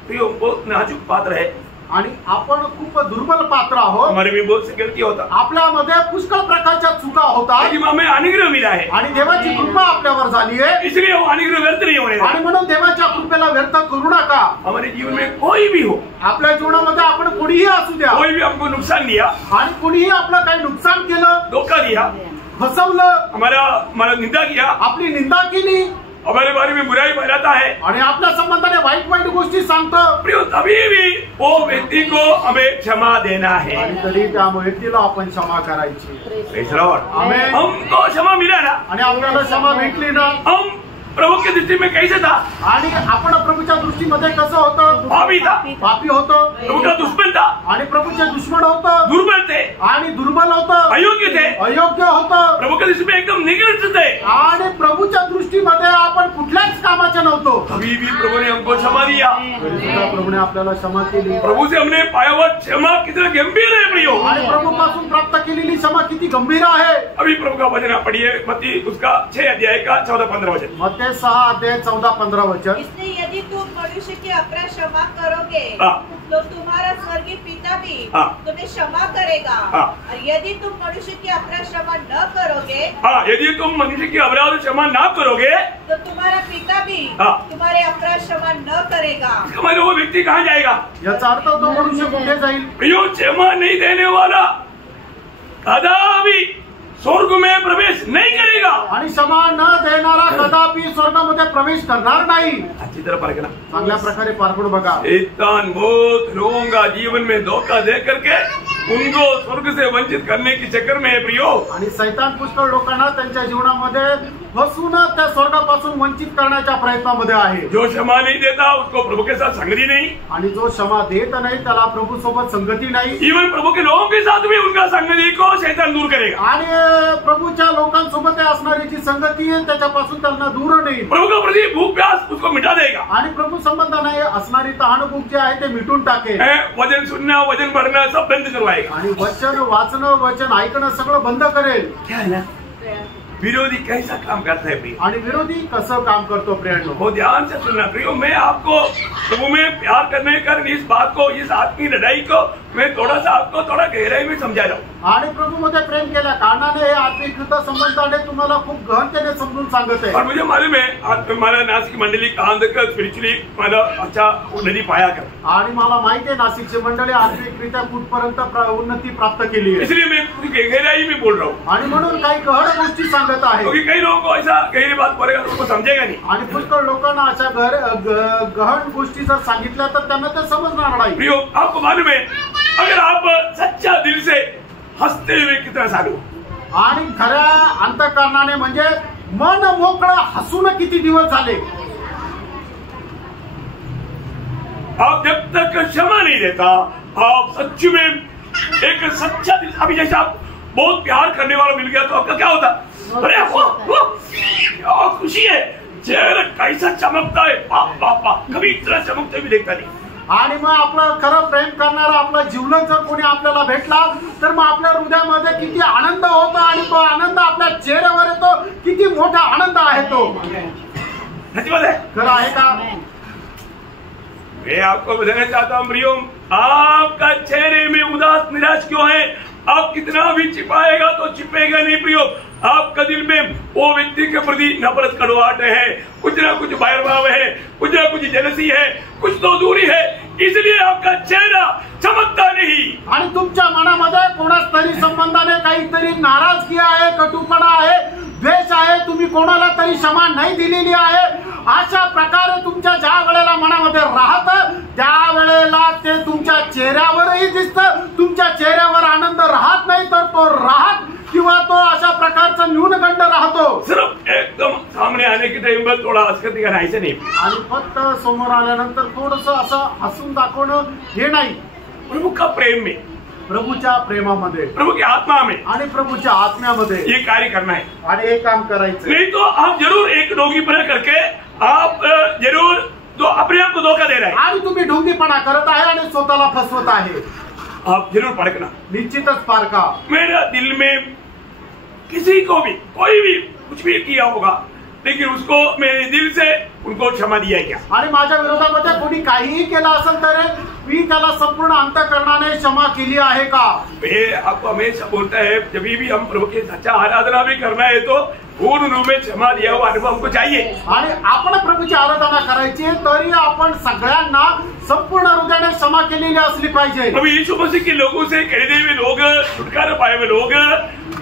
प्रियो बहुत नाजुक पात्र है. आणि आपण खूप दुर्बल पात्र आहोत. हमारे में बहुत सी गलती होता, आपल्यामध्ये पुष्कळ प्रकारच्या चुका होतात. लेकिन हमें अनुग्रह मिला है, आणि देवाची कृपा आपल्यावर झाली आहे. इसलिए वो अनुग्रह व्यर्थ नहीं होने आणि देगा. म्हणून देवाच्या कृपेला व्यर्थ करू नका. हमारे जीवन में कोई भी हो, आपल्या जीवनामध्ये आपण कुणीही असू द्या, कोई भी हमको नुकसान दिया, आणि कुणीही आपलं काही नुकसान केलं, धोखा दिया, फसवलं, हमारा निंदा किया, आपली निंदा केली, हमारे बारे में बुराई फैलाता है, आणि आपल्या संबंधाने वाईट वाईट गोष्टी सांगतो, प्रियो, तभी भी वो व्यक्ति को हमें क्षमा देना है. आणि तरी त्या व्यक्तीला आपण क्षमा करायची. Praise the Lord. आमेन. हमको क्षमा मिला ना, आणि आपल्याला क्षमा भेटली ना, हम प्रभु की दृष्टि में कैसे था? आणि आपण प्रभूच्या दृष्टीमध्ये कसं होतं? पापी था, पापी होतं, प्रभु का दुश्मन था, आणि प्रभूचे दुश्मन होतं, दुर्बल थे, आणि दुर्बल होतं, अयोग्य थे, अयोग्य होतं, प्रभु की दृष्टि में एकदम निकृष्ट थे. आणि प्रभूच्या दृष्टीमध्ये आपण कुठल्याच कामाचे नव्हतो. अभी भी प्रभु ने हमको क्षमा दिया. तरी सुद्धा प्रभूने आपल्याला क्षमा केली. प्रभु से हमने पाया हुआ क्षमा कितना गंभीर है प्रियो. आणि प्रभूपासून प्राप्त केलेली क्षमा किती गंभीर आहे. अभी प्रभु का वचन आप पढ़िए, मत्ती उसका 6 अध्याय का 14-15 वचन. मत्ती 6 अध्याय 14-15 वचन. इसलिए यदि तुम मनुष्य की अपराध क्षमा करोगे हाँ. तो तुम्हारा स्वर्गीय पिता भी तुम्हें क्षमा करेगा। और यदि तुम मनुष्य की अपराध क्षमा न करोगे, यदि तुम मनुष्य की अपराध क्षमा न करोगे तो तुम्हारा पिता भी तुम्हारे अपराध क्षमा न करेगा। तुम्हारे वो व्यक्ति कहाँ जाएगा? याचा अर्थ तो मनुष्य कुठे जाईल? यो क्षमा नहीं देने वाला कदापि स्वर्ग में प्रवेश नहीं करेगा। आणि क्षमा न देणारा कदापि स्वर्गामध्ये प्रवेश करणार नाही। अच्छी तरह परखना, चांगल्या प्रकारे पारखून बघा। शैतान बहुत लोगों का जीवन में धोखा दे करके उनको स्वर्ग से वंचित करने के चक्कर में है प्रियो। आणि शैतान पुष्कळ लोकांना त्यांच्या जीवनामध्ये फसवून त्या स्वर्गापासून वंचित करण्याच्या प्रयत्नामध्ये आहे। जो क्षमा नहीं देता उसको प्रभु के साथ संगति नहीं, आणि जो क्षमा देत नाही त्याला प्रभू सोबत संगती नाही। इवन प्रभु के लोगों के साथ भी उनका संगति को शैतान दूर करेगा। आणि प्रभूच्या लोकांसोबत असणारी जी संगती आहे त्याच्यापासून त्यांना दूर नाही। प्रभु के प्रति भूख प्यास उसको मिटा देगा। आणि प्रभू संबंधाने असणारी तहान-भूक जी आहे ते मिटून टाकेल। वजन सुनना, वजन भरना सब बंद करवाएगा। आणि वचन वाचणं, वचन ऐकणं सगळं बंद करेल। क्या है ना, विरोधी कैसा काम करता है प्रियो, आणि विरोधी कसं काम करतो प्रियो, वो ध्यान से सुनना प्रियो। मैं आपको प्रभु में प्यार करने के कारण इस बात को, इस आत्मिक लड़ाई को मैं थोड़ा सा आपको थोड़ा गहराई में समझा रहा हूँ। आणि प्रभु मध्ये प्रेम केल्या कारणाने हे आत्मिक संबंधाने तुम्हाला खूप गहनतेने समजून सांगत आहे। और मुझे मालूम है आज हमारा नासिक मंडली कांद कर स्पिरिचुअली मला अच्छा उन्नति पाया कर। आणि मला माहिती आहे नाशिकची मंडळी आत्मिकरित्या कुठपर्यंत उन्नती प्राप्त केली आहे। इसलिए मैं गहराई में बोल रहा हूँ। आणि म्हणून काही गहन गोष्टी सांगत आहे। क्योंकि कई लोगों को ऐसा गहरी बात पड़ेगा तो उनको समझेगा नहीं। आणि पुष्कळ लोकांना अशा गहन गोष्टी जर सांगितल्या तर त्यांना ते समजणार नाही। प्रियो, आपको मालूम है अगर आप सच्चा दिल से हंसते हुए कितना सारू, आणि खऱ्या अंतःकरणाने म्हणजे मन मोकळं हसून किती दिवस झाले। आप जब तक क्षमा नहीं देता, आप सच में एक सच्चा दिल, अभी जैसे आप बहुत प्यार करने वाला मिल गया तो आपका क्या होता? अरे वो क्या खुशी है, चेहरा कैसा चमकता है, बाप बाप बाप, कभी इतना चमकते भी देखता नहीं। आणि मग आपलं खरं प्रेम करणारा आपला जीवलग जर कोणी आपल्याला भेटला तर मग आपल्या हृदयामध्ये किती आनंद होतो, आणि तो आनंद आपल्या चेहऱ्यावर येतो, किती मोठा आनंद आहे तो। खरं आहे का? मैं आपको बताना चाहता हूँ प्रियो, आपका चेहरे में उदास निराश क्यों है? आप कितना भी छिपाएगा तो छिपेगा नहीं प्रियो। आपका दिल में वो व्यक्ति के प्रति नफरत कड़वाहट है, कुछ ना कुछ बैरभाव है, कुछ ना कुछ जेलसी है, कुछ तो दूरी है, इसलिए आपका चेहरा चमकता नहीं। आणि तुमच्या मनामध्ये कोणाच तरी संबंधाने काहीतरी नाराजगी आहे, कटुपणा आहे, द्वेष आहे, तुम्ही कोणाला तरी क्षमा नाही दिलेली आहे। अशा प्रकारे तुमच्या ज्या वेळेला मनामध्ये राहतं त्यावेळेला ते तुमच्या चेहऱ्यावरही दिसतं। तुमच्या चेहऱ्यावर आनंद राहत नाही तर तो राहत किंवा तो अशा प्रकारचा न्यूनगंड राहतो। सिर्फ एकदम सामने आने के टाइम पर थोड़ा हंस कर दिखाना, ऐसे नहीं। आणि फक्त समोर आल्यानंतर थोडंसं असं हसून दाखवणं हे नाही। प्रभु का प्रेम में, प्रभूच्या प्रेमामध्ये, प्रभु की आत्मा में आणि प्रभूच्या आत्म्यामध्ये ये कार्य करना है। आणि हे काम करायचं। नहीं तो आप जरूर एक डोंगीपना करके आप जरूर तो अपने आप को धोखा दे रहे हैं। आणि तुम्ही ढोंगीपणा करत आहे आणि स्वतःला फसवत आहे। आप जरूर परखना, निश्चितच पारखा। मेरा दिल में किसी को भी कोई भी कुछ भी किया होगा, लेकिन उसको मेरे दिल से उनको क्षमा दिया क्या? आणि माझ्या विरोधामध्ये कोणी काहीही केलं असेल तर मी त्याला संपूर्ण अंतःकरणाने क्षमा केली आहे का? वे आपको हमेशा बोलता है जब भी हम प्रभु की सच्चा आराधना भी करना है तो पूर्ण रूप में क्षमा दिया हुआ अनुभव हमको चाहिए। आणि आपण प्रभूची आराधना करायची तरी आपण सगळ्यांना संपूर्ण हृदयाने क्षमा केलेली असली पाहिजे। प्रभु यीशु मसीह के लोगों से खरीदे हुए लोग, छुटकारा पाए हुए लोग,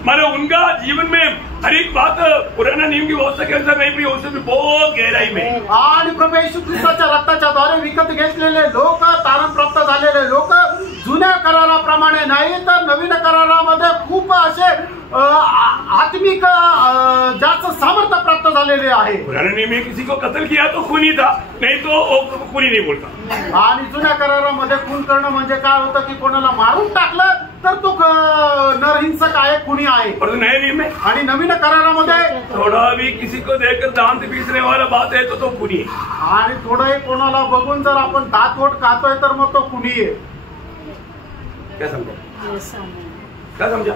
मानो उनका जीवन में हर एक बात पुराना नियम की व्यवस्था के अनुसार नहीं, भी उससे भी बहुत गहराई में। आणि प्रभू येशू ख्रिस्ताच्या रक्ताच्या द्वारे विकत घेतलेले लोक, तारण प्राप्त झालेले लोक जुन्या कराराप्रमाणे नाही तर नवीन करारामध्ये खूप असे आत्मिक जास्त सामर्थ्य प्राप्त झालेले आहे। पुराने नियम में किसी को कत्ल किया तो खूनी था, नहीं तो वो खूनी नहीं बोलता। आणि जुन्या करारामध्ये खून करणं म्हणजे काय होतं की कोणाला मारून टाकलं तर तो नरहिंसक आहे, खुनी आहे। और नए नियम में आणि नवीन करारामध्ये थोड़ा भी किसी को देखकर दांत पीसने वाला बात है तो खूनी है। आणि थोडंही कोणाला बघून जर आपण दातवट खातोय तर मग तो खुनी आहे। क्या समझा? क्या समझा?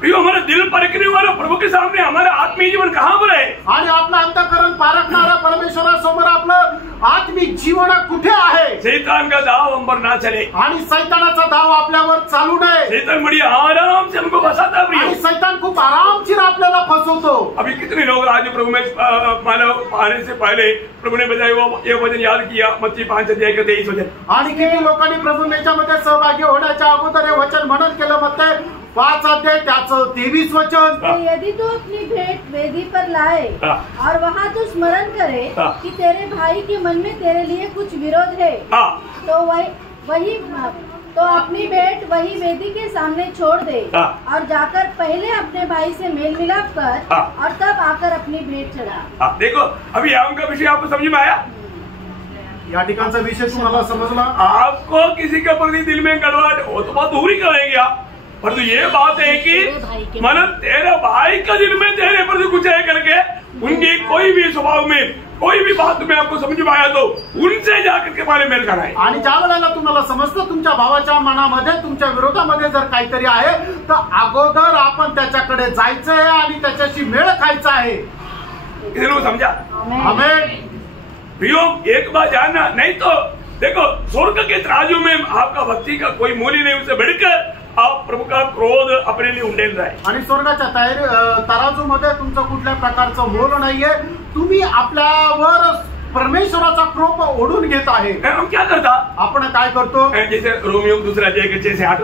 प्रियो हमारा दिल परखने वाला प्रभु के सामने हमारा आत्मीय जीवन कहाँ पर है? आणि आपलं अंतःकरण पारखणारा परमेश्वरासमोर आपलं आत्मिक जीवन कुठे आहे? शैतान का दाव हम पर ना चले आणि सैतानाचा दाव आपल्यावर चालू नये. शैतान बड़ी आराम से हमको फंसाता है आणि प्रियो. सैतान खूप आरामशीर आपल्याला फसवतो. अभी कितने लोग आज प्रभु में मानव आने से पहले प्रभु ने बताया वो ये वचन याद किया मत्ती 5:23 वचन. आणि किती लोकांनी प्रभु मेच्यामध्ये सहभागी होण्याच्या अगोदर हे वचन मनन केलं. मत्ती 5:23 त्याचं 23 वचन. यदि तू अपनी भेंट वेदी पर लाए और वहाँ तू स्मरण करे कि तेरे भाई के मन में तेरे लिए कुछ विरोध है, तो अपनी भेंट वही वेदी के सामने छोड़ दे और जाकर पहले अपने भाई से मेल मिलाप कर और तब आकर अपनी भेंट चढ़ा. देखो अभी उनका विषय आपको समझ में आया? या ठिकाणचा विषय तुम्हाला समजला? आपको किसी के प्रति दिल में गड़बड़ हो तो बहुत दूर ही करेंगे आप, परंतु ये बात है कि मन तेरे भाई का दिल में तेरे प्रति कुछ है करके उनकी कोई भी स्वभाव में कोई भी बात में आपको समझ में आया तो उनसे जाकर के पहले मेल कराए. आणि ज्या वेळेला तुम्हाला समजतं तुमच्या भावाच्या मनामध्ये तुमच्या विरोधामध्ये जर काहीतरी आहे तर अगोदर आपण त्याच्याकडे जायचं आहे आणि त्याच्याशी मेळ खायचा आहे. किसी लोग समझा? आमेन. प्रियो एक बात जानना, नहीं तो देखो स्वर्ग के तराजू में आपका भक्ति का कोई मूल्य नहीं, उससे बढ़कर आप प्रभु का क्रोध अपने लिए उंडेल रहा है. आणि स्वर्गाच्या तराजूमध्ये तुमचं कुठल्या प्रकारचं मोल नाहीये. तुम्ही आपल्यावर परमेश्वराचा क्रोध ओढून घेत आहे. हम क्या करता? आपण काय करतो? जैसे रोमियो दूसरा अध्याय के 6 से 8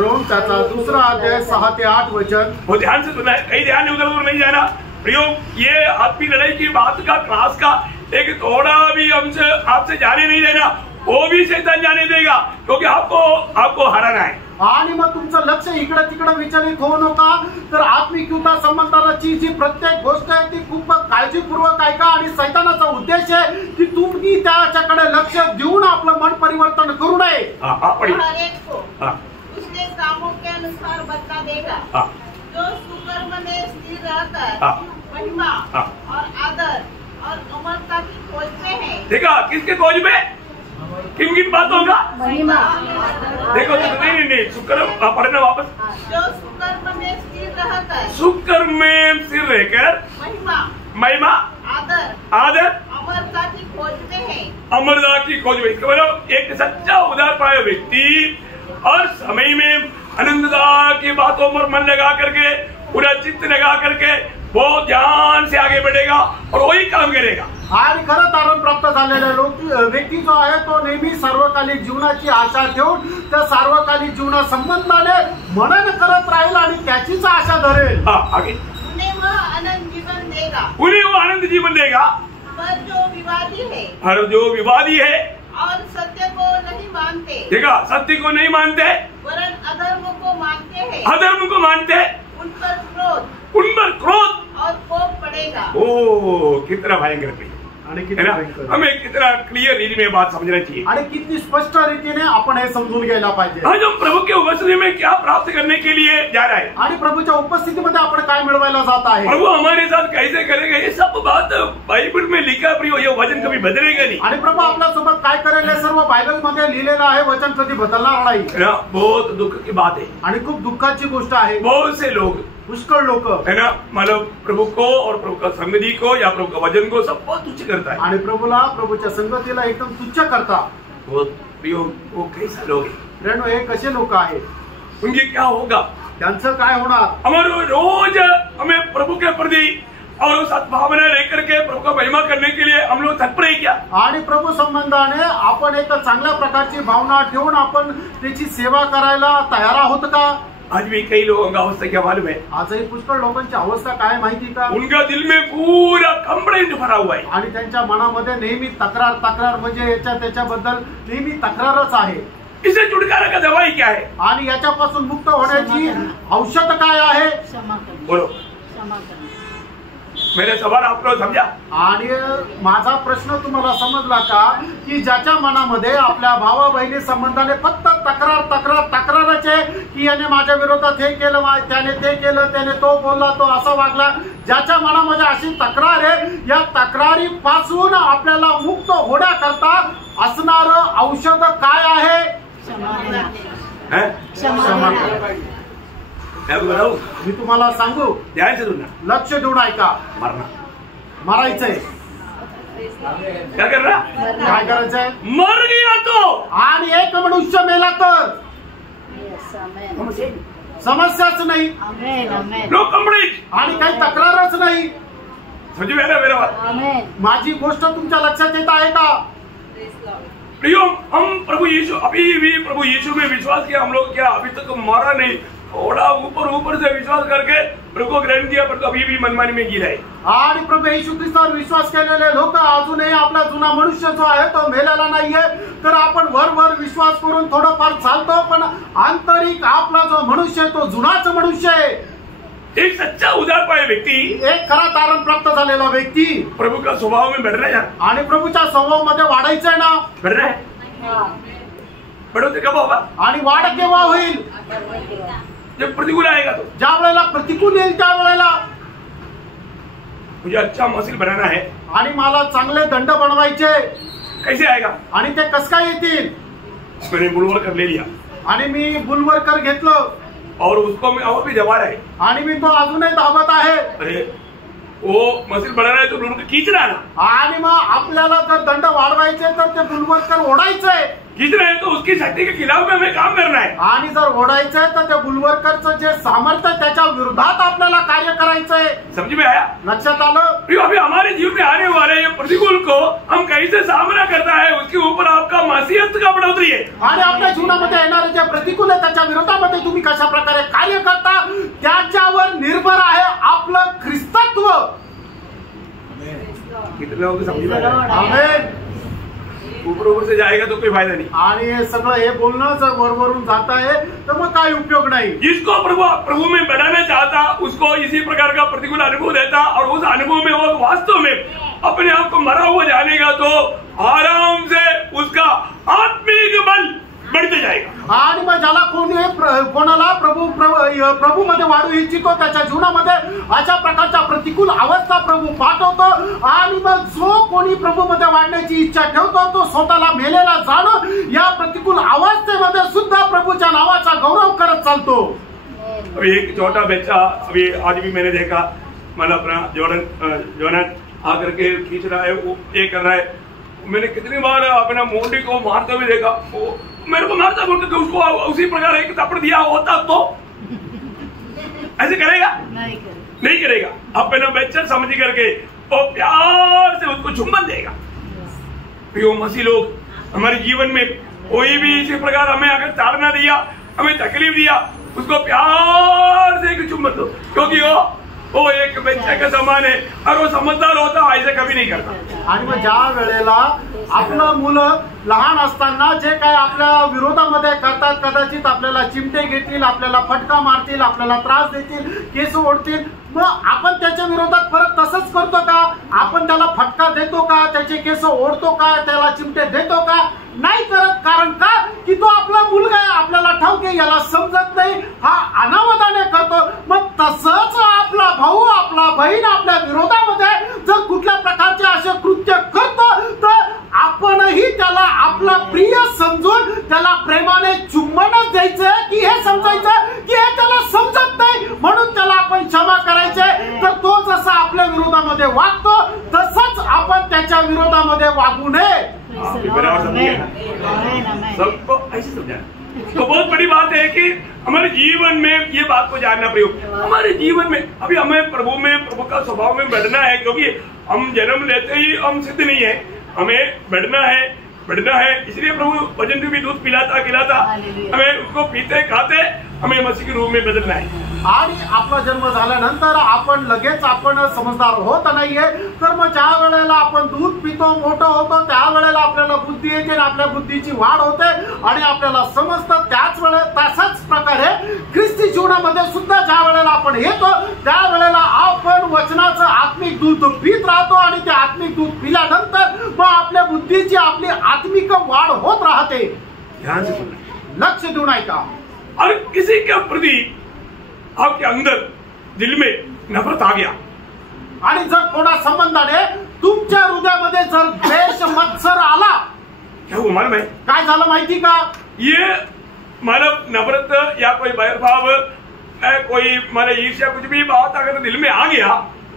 रोम त्याचा 2 अध्याय 6 ते 8 वचन. वो ध्यान से सुना है, कहीं ध्यान उधर उधर नहीं जाना. प्रियो ये आत्मी लड़ाई की बात का क्लास का एक थोड़ा भी हमसे आपसे जाने नहीं देना, वो भी शैतान जाने देगा क्योंकि आपको हराना है. आणि मग तुमचं लक्ष इकडे तिकडे विचलित होऊ नका. तर आत्मिक युद्धा संबंधाची जी प्रत्येक गोष्ट आहे ती खूप काळजीपूर्वक ऐका. आणि सैतानाचा उद्देश आहे की तुम्ही त्याच्याकडे लक्ष देऊन आपलं मन परिवर्तन करू नये. हर एक को उसके कामों के अनुसार बदला देगा. जो सुकर्म में स्थिर रहकर महिमा और आदर और अमरता की खोज में है. देखा किसके खोज में? किन किन बातों का? महिमा. देखो नहीं शुक्र पढ़ना वापस. जो सुकर्म में स्थिर रहकर शुक्र में स्थिर रहकर महिमा आदर अमरता की खोज में है. अमरता की खोज में, इसका मतलब एक सच्चा उदार पाया व्यक्ति और समय में आनंदता की बातों पर मन लगा करके पूरा चित्त लगा करके वो ध्यान से आगे बढ़ेगा और वही काम करेगा. आणि खरं तारण प्राप्त झालेला व्यक्ती जो आहे तो नेहमी सार्वकालिक जीवनाची आशा ठेवून त्या सार्वकालिक जीवना संबंधाने मनन करत राहील आणि त्याचीच आशा धरेल. आगे उन्हें वह आनंद जीवन देगा. उन्हें वो आनंद जीवन देगा. पर जो विवादी है और जो विवादी है और सत्य को नहीं मानते, देखा सत्य को नहीं मानते वरन अधर्म को मानते हैं, अधर्म को मानते उन पर क्रोध और कोप पड़ेगा. ओ कितना भयंकर आणि है ना. हमें कितना क्लियर रीति में बात समझना चाहिए आणि किती स्पष्ट रीतीने आपण हे समजून घ्यायला पाहिजे. आज हम प्रभु के उपस्थिति में क्या प्राप्त करने के लिए जा रहा है आणि प्रभूच्या उपस्थितीमध्ये आपण काय मिळवायला जात आहे. प्रभु हमारे साथ कैसे करेगा ये सब बात बाइबल में लिखा. प्रियो ये वचन कभी बदलेगा नहीं. आणि प्रभू आपल्या सोबत काय करेल हे सर्व बायबल मध्ये लिहिलेलं आहे. वचन कधी बदलणार नाही. बहुत दुख की बात है आणि खूप दुःखाची गोष्ट आहे. बहुत से लोग पुष्कळ लोक है ना मतलब प्रभु को और प्रभु का संगति को या प्रभु का वचन को सब बहुत तुच्छ करता है. आणि प्रभूला प्रभूच्या संगतीला एकदम तुच्छ करता. वो कैसा लोग रेणू हे कसे लोक आहेत. उनके क्या होगा? त्यांचं काय होणार. हमारे रोज हमें प्रभु के प्रति और सद्भावना लेकर के प्रभु का महिमा करने के लिए हम लोग तत्पर है क्या? आणि प्रभू संबंधाने आपण एक चांगल्या प्रकारची भावना ठेवून आपण त्याची सेवा करायला तयार आहोत का? आज भी कई लोगों का अवस्था क्या मालूम है? आजही पुष्कळ लोकांची अवस्था काय माहिती का? उनका दिल में पूरा कंप्लेंट भरा हुआ है आणि त्यांच्या मनामध्ये नेहमी तक्रार म्हणजे त्याच्याबद्दल नेहमी तक्रारच आहे. इससे छुटकारा का दवाई क्या है? आणि याच्यापासून मुक्त होण्याची औषध काय आहे? बोलो. मेरे सवाल आप लोग समझा? आणि माझा प्रश्न तुम्हाला समजला का की ज्याच्या मनामध्ये आपल्या भावा बहिणी संबंधाने फक्त तक्रारच आहे की याने माझ्या विरोधात हे केलं त्याने ते केलं त्याने तो बोलला तो असा वागला. ज्याच्या मनामध्ये अशी तक्रार आहे या तक्रारीपासून आपल्याला मुक्त होण्याकरता असणारं औषध काय आहे? मी तुम्हाला सांगू, ध्यान से सुनना, लक्ष देऊन ऐका. मरना, मरायचंय. क्या करना, काय करायचंय? मर गया तो, आणि एक मनुष्य मेला तर समस्याच नाही, नो कंप्लीट, आणि काही तक्रारच नाही. समझ में आ रहा है मेरा बात? माझी गोष्ट तुमच्या लक्षात येत आहे का? प्रियो, हम प्रभु यीशु, अभी भी प्रभु यीशु में विश्वास किया हम लोग, क्या अभी तक मरा नहीं, थोड़ा ऊपर से विश्वास करके प्रभु को ग्रहण किया, पर अभी भी मनमानी में गिरा है. आणि प्रभू येशू ख्रिस्तावर विश्वास केलेले लोक अजूनही आपला जुना मनुष्य जो आहे तो मेलेला नाहीये. तर आपण वर विश्वास करून थोडंफार चालतो, पण आंतरिक आपला जो मनुष्य तो जुनाच मनुष्य आहे. एक सच्चा उदार पाए व्यक्ति, एक खरा तारण प्राप्त झालेला व्यक्ती प्रभु का स्वभाव में बढ़ रहा है, आणि प्रभूच्या स्वभाव मध्ये वाढायचंय ना. बढ़ रहा है, बढ़ोतरी कब होगा? आणि वाढ केव्हा होईल? जब प्रतिकूल आएगा तो. ज्या वेळेला प्रतिकूल येईल त्या वेळेला. मुझे अच्छा मसील बनाना है, आणि मला चांगले दंड बनवायचे. कैसे आएगा? आणि ते कस काय येतील? मैंने बुलवर्कर ले लिया, आणि मी बुलवर्कर घेतलं, और उसको मैं और भी दबा रहा है, आणि मी तो अजूनही दाबत आहे. अरे वो मसील बनाना है तो बुलवर्कर खींचना है ना, आणि मग आपल्याला जर दंड वाढवायचे तर ते बुलवर्कर ओढायचंय. खींचना है तो उसकी शक्ति के खिलाफ में हमें काम करना है. आणि जर ओढायचंय तर त्या बुलवर्करचं जे सामर्थ्य त्याच्या विरोधात आपल्याला कार्य करायचंय. समझ में आया? लक्षात आलं? अभी हमारे जीवन में आने वाले ये प्रतिकूल को हम कैसे सामना करता है, उसके ऊपर आपका मसीहत का बढ़ोतरी है. आणि आपल्या जीवनामध्ये येणारे जे प्रतिकूल आहे त्याच्या विरोधामध्ये तुम्ही कशा प्रकारे कार्य करता त्याच्यावर निर्भर आहे आपलं ख्रिस्तत्व. कितने लोगों को समझ में आया? आमेन. ऊपर से जाएगा तो कोई फायदा नहीं. आणि हे सगळं हे बोलणं जर वरवरून जात आहे तर मग काय उपयोग नाही. जिसको प्रभु में बढ़ाना चाहता उसको इसी प्रकार का प्रतिकूल अनुभव देता, और उस अनुभव में वो वास्तव में अपने आप को मरा हुआ जानेगा तो आराम से उसका आत्मिक बल बढ़ते जाएगा. आणि मग ज्याला कोणाला प्रभू मध्ये वाढू इच्छितो त्याच्या जीवनामध्ये अशा प्रकारच्या प्रतिकूल अवस्था प्रभू पाठवतो. आणि मग जो कोणी प्रभू मध्ये वाढण्याची इच्छा ठेवतो तो स्वतःला मेलेला जाणून या प्रतिकूल अवस्थेमध्ये सुद्धा प्रभूच्या नावाचा गौरव करत चालतो. अभी एक छोटा बच्चा, अभी आज भी मैंने देखा, मतलब अपना जोनान आकर के खींच रहा है, वो ये कर रहा है. मैंने कितनी बार अपना मोंडी को मारते हुए देखा, वो मेरे को मारता बोलते थे, उसको उसी प्रकार एक थप्पड़ दिया होता तो ऐसे करेगा? नहीं करेगा. अपना बच्चा समझ करके वो प्यार से उसको चुम्बन देगा. प्रिय मसीह लोग, हमारे जीवन में कोई भी इसी प्रकार हमें अगर ताड़ना दिया, हमें तकलीफ दिया, उसको प्यार से एक चुम्बन दो, क्योंकि वो एक बच्चे के समान है, और वो समझदार होता ऐसे कभी नहीं करता. आणि मग ज्या वेळेला आपलं मुलं लहान असताना जे काय आपल्या विरोधामध्ये करतात, कदाचित आपल्याला चिमटे घेतील, आपल्याला फटका मारतील, आपल्याला त्रास देतील, केस ओढतील, मग आपण त्याच्या विरोधात परत तसंच करतो का? आपण त्याला फटका देतो का? त्याचे केस ओढतो का? त्याला चिमटे देतो का? नाही करत. कारण का? की तो आपला मुलगा आहे, आपल्याला ठाऊक आहे, याला समजत नाही, हा अनावधाने करतो. मग तसंच आपला भाऊ, आपला बहीण आपल्या विरोधामध्ये जर कुठल्या प्रकारचे असे कृत्य करतो तर आपणही त्याला आपला प्रिय समजून त्याला प्रेमाने चुंबनच द्यायचं, की हे समजायचं की हे त्याला समजत नाही म्हणून त्याला आपण क्षमा करायचे. तर तो जसा आपल्या विरोधामध्ये वागतो तसंच आपण त्याच्या विरोधामध्ये वागू नये. सबको ऐसे समझाना. तो बहुत बड़ी बात है कि हमारे जीवन में ये बात को जानना प्रयोग. हमारे जीवन में अभी हमें प्रभु का स्वभाव में बढ़ना है, क्योंकि हम जन्म लेते ही हम सिद्ध नहीं है, हमें बढ़ना है. इसलिए प्रभु वचन भी दूध खिलाता हमें उसको पीते खाते हमें मसीह के रूप में बदलना है. आणि आपला जन्म झाल्यानंतर आपण लगेच समजदार होत नाहीये. तर मग ज्या वेळेला आपण दूध पितो, मोठं होतो, त्यावेळेला आपल्याला बुद्धी येते, आपल्या बुद्धीची वाढ होते आणि आपल्याला समजतं. त्याच वेळेला तसाच प्रकारे ख्रिस्ती जीवनामध्ये सुद्धा ज्या वेळेला आपण येतो त्यावेळेला आपण वचनाचं आत्मिक दूध पित राहतो, आणि ते आत्मिक दूध पिल्यानंतर मग आपल्या बुद्धीची आपली आत्मिक वाढ होत राहते. ध्यान से सुनना, लक्ष देऊन ऐका. और किसी के प्रति आपके अंदर दिल में नफरत आ गया, आणि जर कोणा संबंधाने तुमच्या हृदयामध्ये जर द्वेष मत्सर आला, क्या वो मालूम है काय झालं माहिती का? ये मानव नफरत या कोई बैरभाव कोई माने ईर्ष्या कुछ भी बात अगर दिल में आ गया,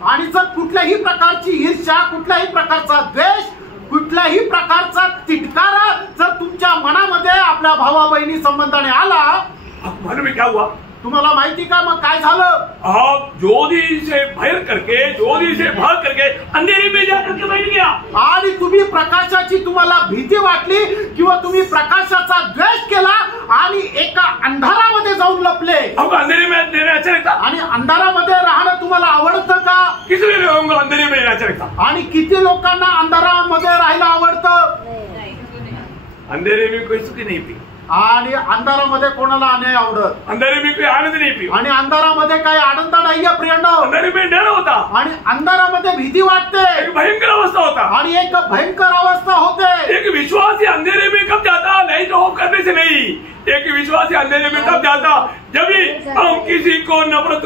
आणि जर कुठल्याही प्रकारची ईर्ष्या, कुठल्याही प्रकारचा द्वेष, कुठल्याही प्रकारचा तिटकारा जर तुमच्या मनामध्ये आपल्या भावा बहिणी संबंधाने आला, मालूम है क्या हुआ? तुम्हाला माहिती का मग काय झालं? आप ज्योति से भय करके, ज्योति से भाग करके अंधेरे में जा करके बैठ गया, आणि तुम्ही प्रकाशाची तुम्हाला भीती वाटली किंवा तुम्ही प्रकाशाचा द्वेष केला आणि एका अंधारामध्ये जाऊन लपले. हमको अंधेरे में रहना अच्छा लगता? आणि अंधारामध्ये राहणं तुम्हाला आवडतं का? किसी लोगों अंधेरे में रहना अच्छा लगता? आणि किती लोकांना अंधारामध्ये राहायला आवडतं? अंधेरे में कोई सुखी नहीं पी, आणि अंधारामध्ये कोणाला नाही आवडत, अंधेरे में कोई आनंद नहीं पी, आणि अंधारामध्ये काही आनंद नाहीये प्रियंड, अंधेरे में डर होता, आणि अंधारामध्ये भीती वाटते, एक भयंकर अवस्था होता, आणि एक भयंकर अवस्था होते. एक विश्वासी अंधेरे में कब जाता? लाइट ऑफ करने से नहीं, एक विश्वासी अंधेरे में तब जाता जब भी हम किसी को नफरत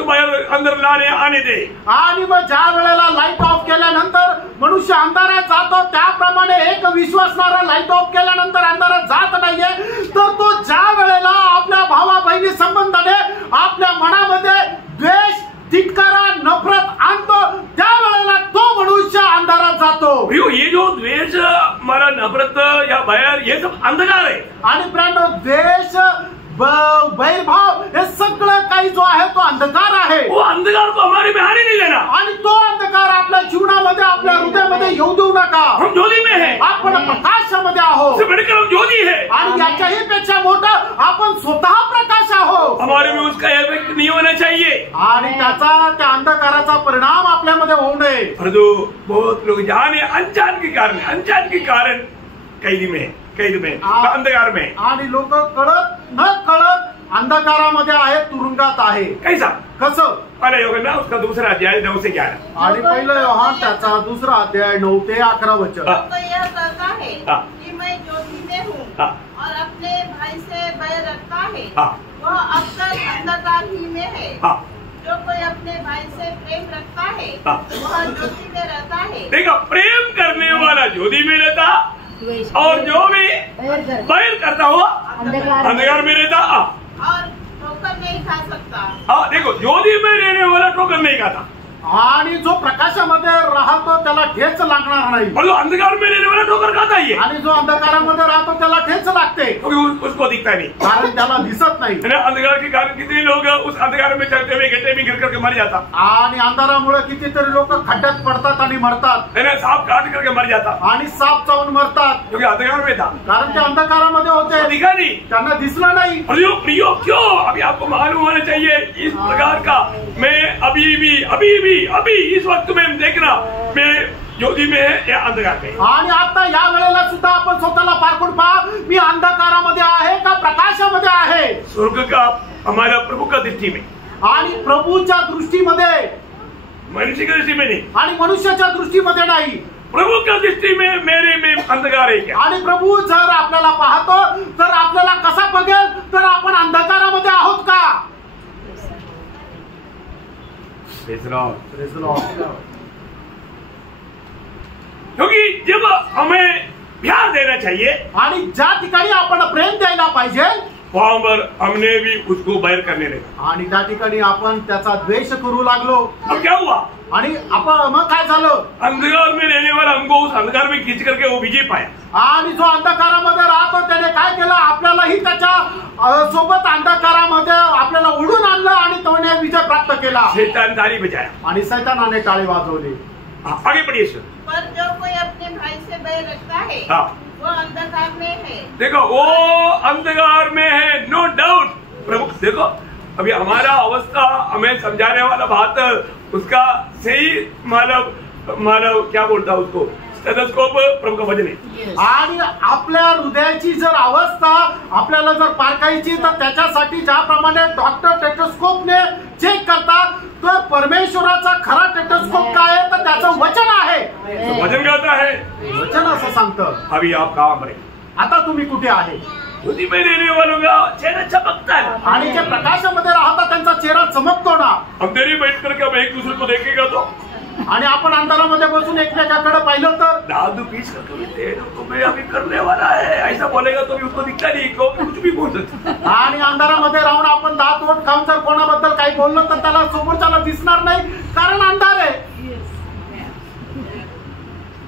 अंदर लाने आने दे. आणि मग ज्या वेळेला लाईट ऑफ केल्यानंतर मनुष्य अंधारात जातो, त्याप्रमाणे एक विश्वासणारा लाईट ऑफ केल्यानंतर अंधारात जात नाहीये. तर तो ज्या वेळेला आपल्या भावा बहिणी संबंधाने आपल्या मनामध्ये द्वेष, तिटकारा, नफरत आणतो, त्या वेळेला तो मनुष्य अंधारात जातो. ये जो द्वेष, हमारा नफरत या भय, ये सब अंधकार है. आणि प्रेम, द्वेष, वैरभाव, हे सगळं काही जो आहे तो अंधकार आहे. वो अंधकार को हमारे में आने नहीं देना. आणि तो अंधकार आपल्या जीवनामध्ये, आपल्या हृदयामध्ये येऊ देऊ नका. हम ज्योति में है, आपण प्रकाशामध्ये आहोत. उससे बढ़कर हम ज्योति है, आणि याच्याही पेक्षा मोठं आपण स्वतः प्रकाश आहोत. हमारे में उसका इफेक्ट नहीं होना चाहिए, आणि त्याचा, त्या अंधकाराचा परिणाम आपल्यामध्ये होऊ नये. परंतु बहुत लोग जाने अनजान के कारण कैद में अंधकार में, आणि लोक कळत न कळत अंधकारामध्ये आहे, तुरुंगात आहे. कैसा? कसं? पहले योगना उसका दूसरा अध्याय 9 से 11. आणि पहिलं योहान त्याचा दुसरा अध्याय 9 ते 11 वचन. तो यह कहता है कि मैं ज्योति में हूँ और अपने भाई से बैर रखता है, वह अब तक अंधकार ही में है. जो कोई अपने भाई से प्रेम रखता है वह ज्योति में रहता है. देखो, प्रेम करने वाला ज्योति में रहता और जो भी बैर करता हुआ अंधकार में रहता और ठोकर नहीं खा सकता. हाँ, देखो, ज्योति में रहने वाला ठोकर नहीं खाता, आणि जो प्रकाशामध्ये राहतो त्याला ठेच लागणार नाही. और जो अंधकार में रहने वाला ठोकर खाता ही है, आणि जो अंधकारामध्ये राहतो त्याला ठेच लागते, क्योंकि उसको दिखता नहीं. कारण त्याला दिसत नाही. अंधकार के कारण कितने लोग उस अंधकार में चलते हुए गड्ढे में गिर करके मर जाता, आणि अंधारामुळे कितीतरी लोक खड्ड्यात पडतात आणि मरतात, सांप काट करके मर जाता, आणि साप चावून मरतात, क्योंकि अंधकार में था, कारण ते अंधकारामध्ये होते, दिखा नहीं, त्यांना दिसलं नाही. प्रियो क्यों? अभी आपको मालूम होना चाहिए इस प्रकार का. मैं अभी इस वक्त में देखना, मैं ज्योति में है या अंधकार में. आणि आता या वेळेला सुद्धा आपण स्वतःला पारखून पहा, मी अंधकारामध्ये आहे का प्रकाशामध्ये आहे. स्वर्ग का हमारा प्रभु का दृष्टि में, आणि प्रभूच्या दृष्टीमध्ये, मनुष्य की दृष्टि में नहीं, आणि मनुष्याच्या दृष्टीमध्ये नाही. प्रभु का दृष्टि में मेरे में अंधकार है क्या? आणि प्रभू जर आपल्याला पाहतो तर आपल्याला कसा बघेल, तर आपण अंधकारामध्ये आहोत का. क्योंकि जब हमें प्यार देना चाहिए, आणि ज्या ठिकाणी आपण प्रेम द्यायला पाहिजे, वहां पर हमने भी उसको बैर करने लगा, आणि त्या ठिकाणी आपण त्याचा द्वेष करू लागलो. अब क्या हुआ? आणि आपण मग काय झालं? अंधकार में रहने वाला हमको उस अंधकार में खींच करके वो विजय पाया, आणि जो अंधकारामध्ये राहतो त्याने काय केलं, आपल्यालाही त्याच्या सोबत अंधकारामध्ये आपल्याला उडून आणलं आणि त्याने विजय प्राप्त केला. शैतान ताली बजाया आणि शैतानाने टाळी वाजवली. आगे बढ़िए सर. पर जो कोई अपने भाई से बैर रखता है वो अंधकार में है. देखो, वो अंधकार में है, नो डाउट. प्रभु देखो, अभी हमारा अवस्था हमें समझाने वाला बात उसका सही मानव क्या बोलता है उसको, स्टेथोस्कोप प्रभु का वजन है. आणि आपल्या हृदयाची जर अवस्था आपल्याला जर पारखायची तर त्याच्यासाठी ज्याप्रमाणे डॉक्टर टेटोस्कोपने चेक करतात, तर परमेश्वराचा खरा टेटोस्कोप काय आहे, तर त्याचं वचन आहे. वचन कहता है, वचन असं सांगतं. अभी आप कहाँ पर हैं? आता तुम्ही कुठे आहे? ज्योति में रहने वालों का चेहरा चमकता है, आणि जे प्रकाशामध्ये राहतात त्यांचा चेहरा चमकतो ना. अंधेरे बैठ करके हम एक दूसरे को देखेगा तो आणि आपण अंधारामध्ये बसून एकमेकाकडे पाहिलं तर दादू पीस तुम्हें अभी करने वाला है ऐसा बोलेगा तो भी उसको दिखता नहीं को कुछ भी बोल सकता। आणि अंधारामध्ये राहून आपण दात ओठ खाऊन जर कोणाबद्दल काही बोललो तर त्याला समोरच्याला दिसणार नाही, कारण अंधार आहे।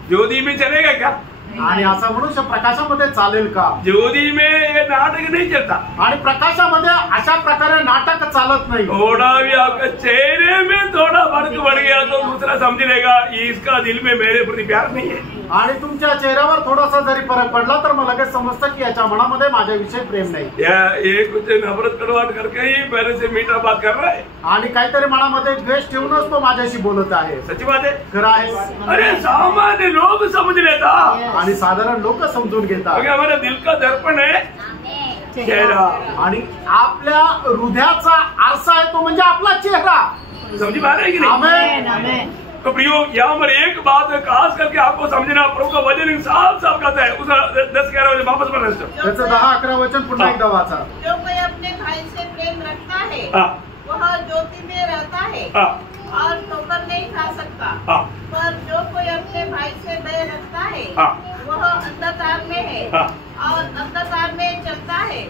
ज्योति में चलेगा क्या? आणि असं मनुष्य प्रकाशामध्ये चालेल का? ज्योति में ये नाटक नहीं चलता। आणि प्रकाशामध्ये अशा प्रकारे नाटक चालत नाही। थोड़ा भी आपका चेहरे में थोड़ा फर्क बढ़ गया तो दूसरा समझ लेगा इसका दिल में मेरे प्रति प्यार नहीं है। आणि तुमच्या चेहऱ्यावर थोडासा जरी फरक पडला तर मला लगेच समजतं की याच्या मनामध्ये माझ्याविषयी प्रेम नाही। ये कुछ नफरत कड़वाहट करके ही मेरे से मीठा बात कर रहा है। आणि काहीतरी मनामध्ये द्वेष ठेवूनच तो माझ्याशी बोलत आहे। सच्ची बात है, खरं आहे। अरे सामान्य लोग समझ लेता आणि साधारण लोक समजून घेतात, क्योंकि हमारा दिल का दर्पण है चेहरा। आणि आपल्या हृदयाचा आरसा आहे तो म्हणजे आपला चेहरा। समझी बात है कि नहीं? आमेन। आमेन। तो प्रियो यहाँ पर एक बात खास करके आपको समझना, प्रभु का वचन साफ साफ कहता है। उस 10-11 बजे वापस पढ़ना। त्याचं 10-11 वचन पुन्हा एकदा वाचा। जो कोई अपने भाई से प्रेम रखता है वह ज्योति में रहता है और ठोकर नहीं खा सकता, पर जो कोई अपने भाई से बैर रखता है वह अंधकार में है और अंधकार में चलता है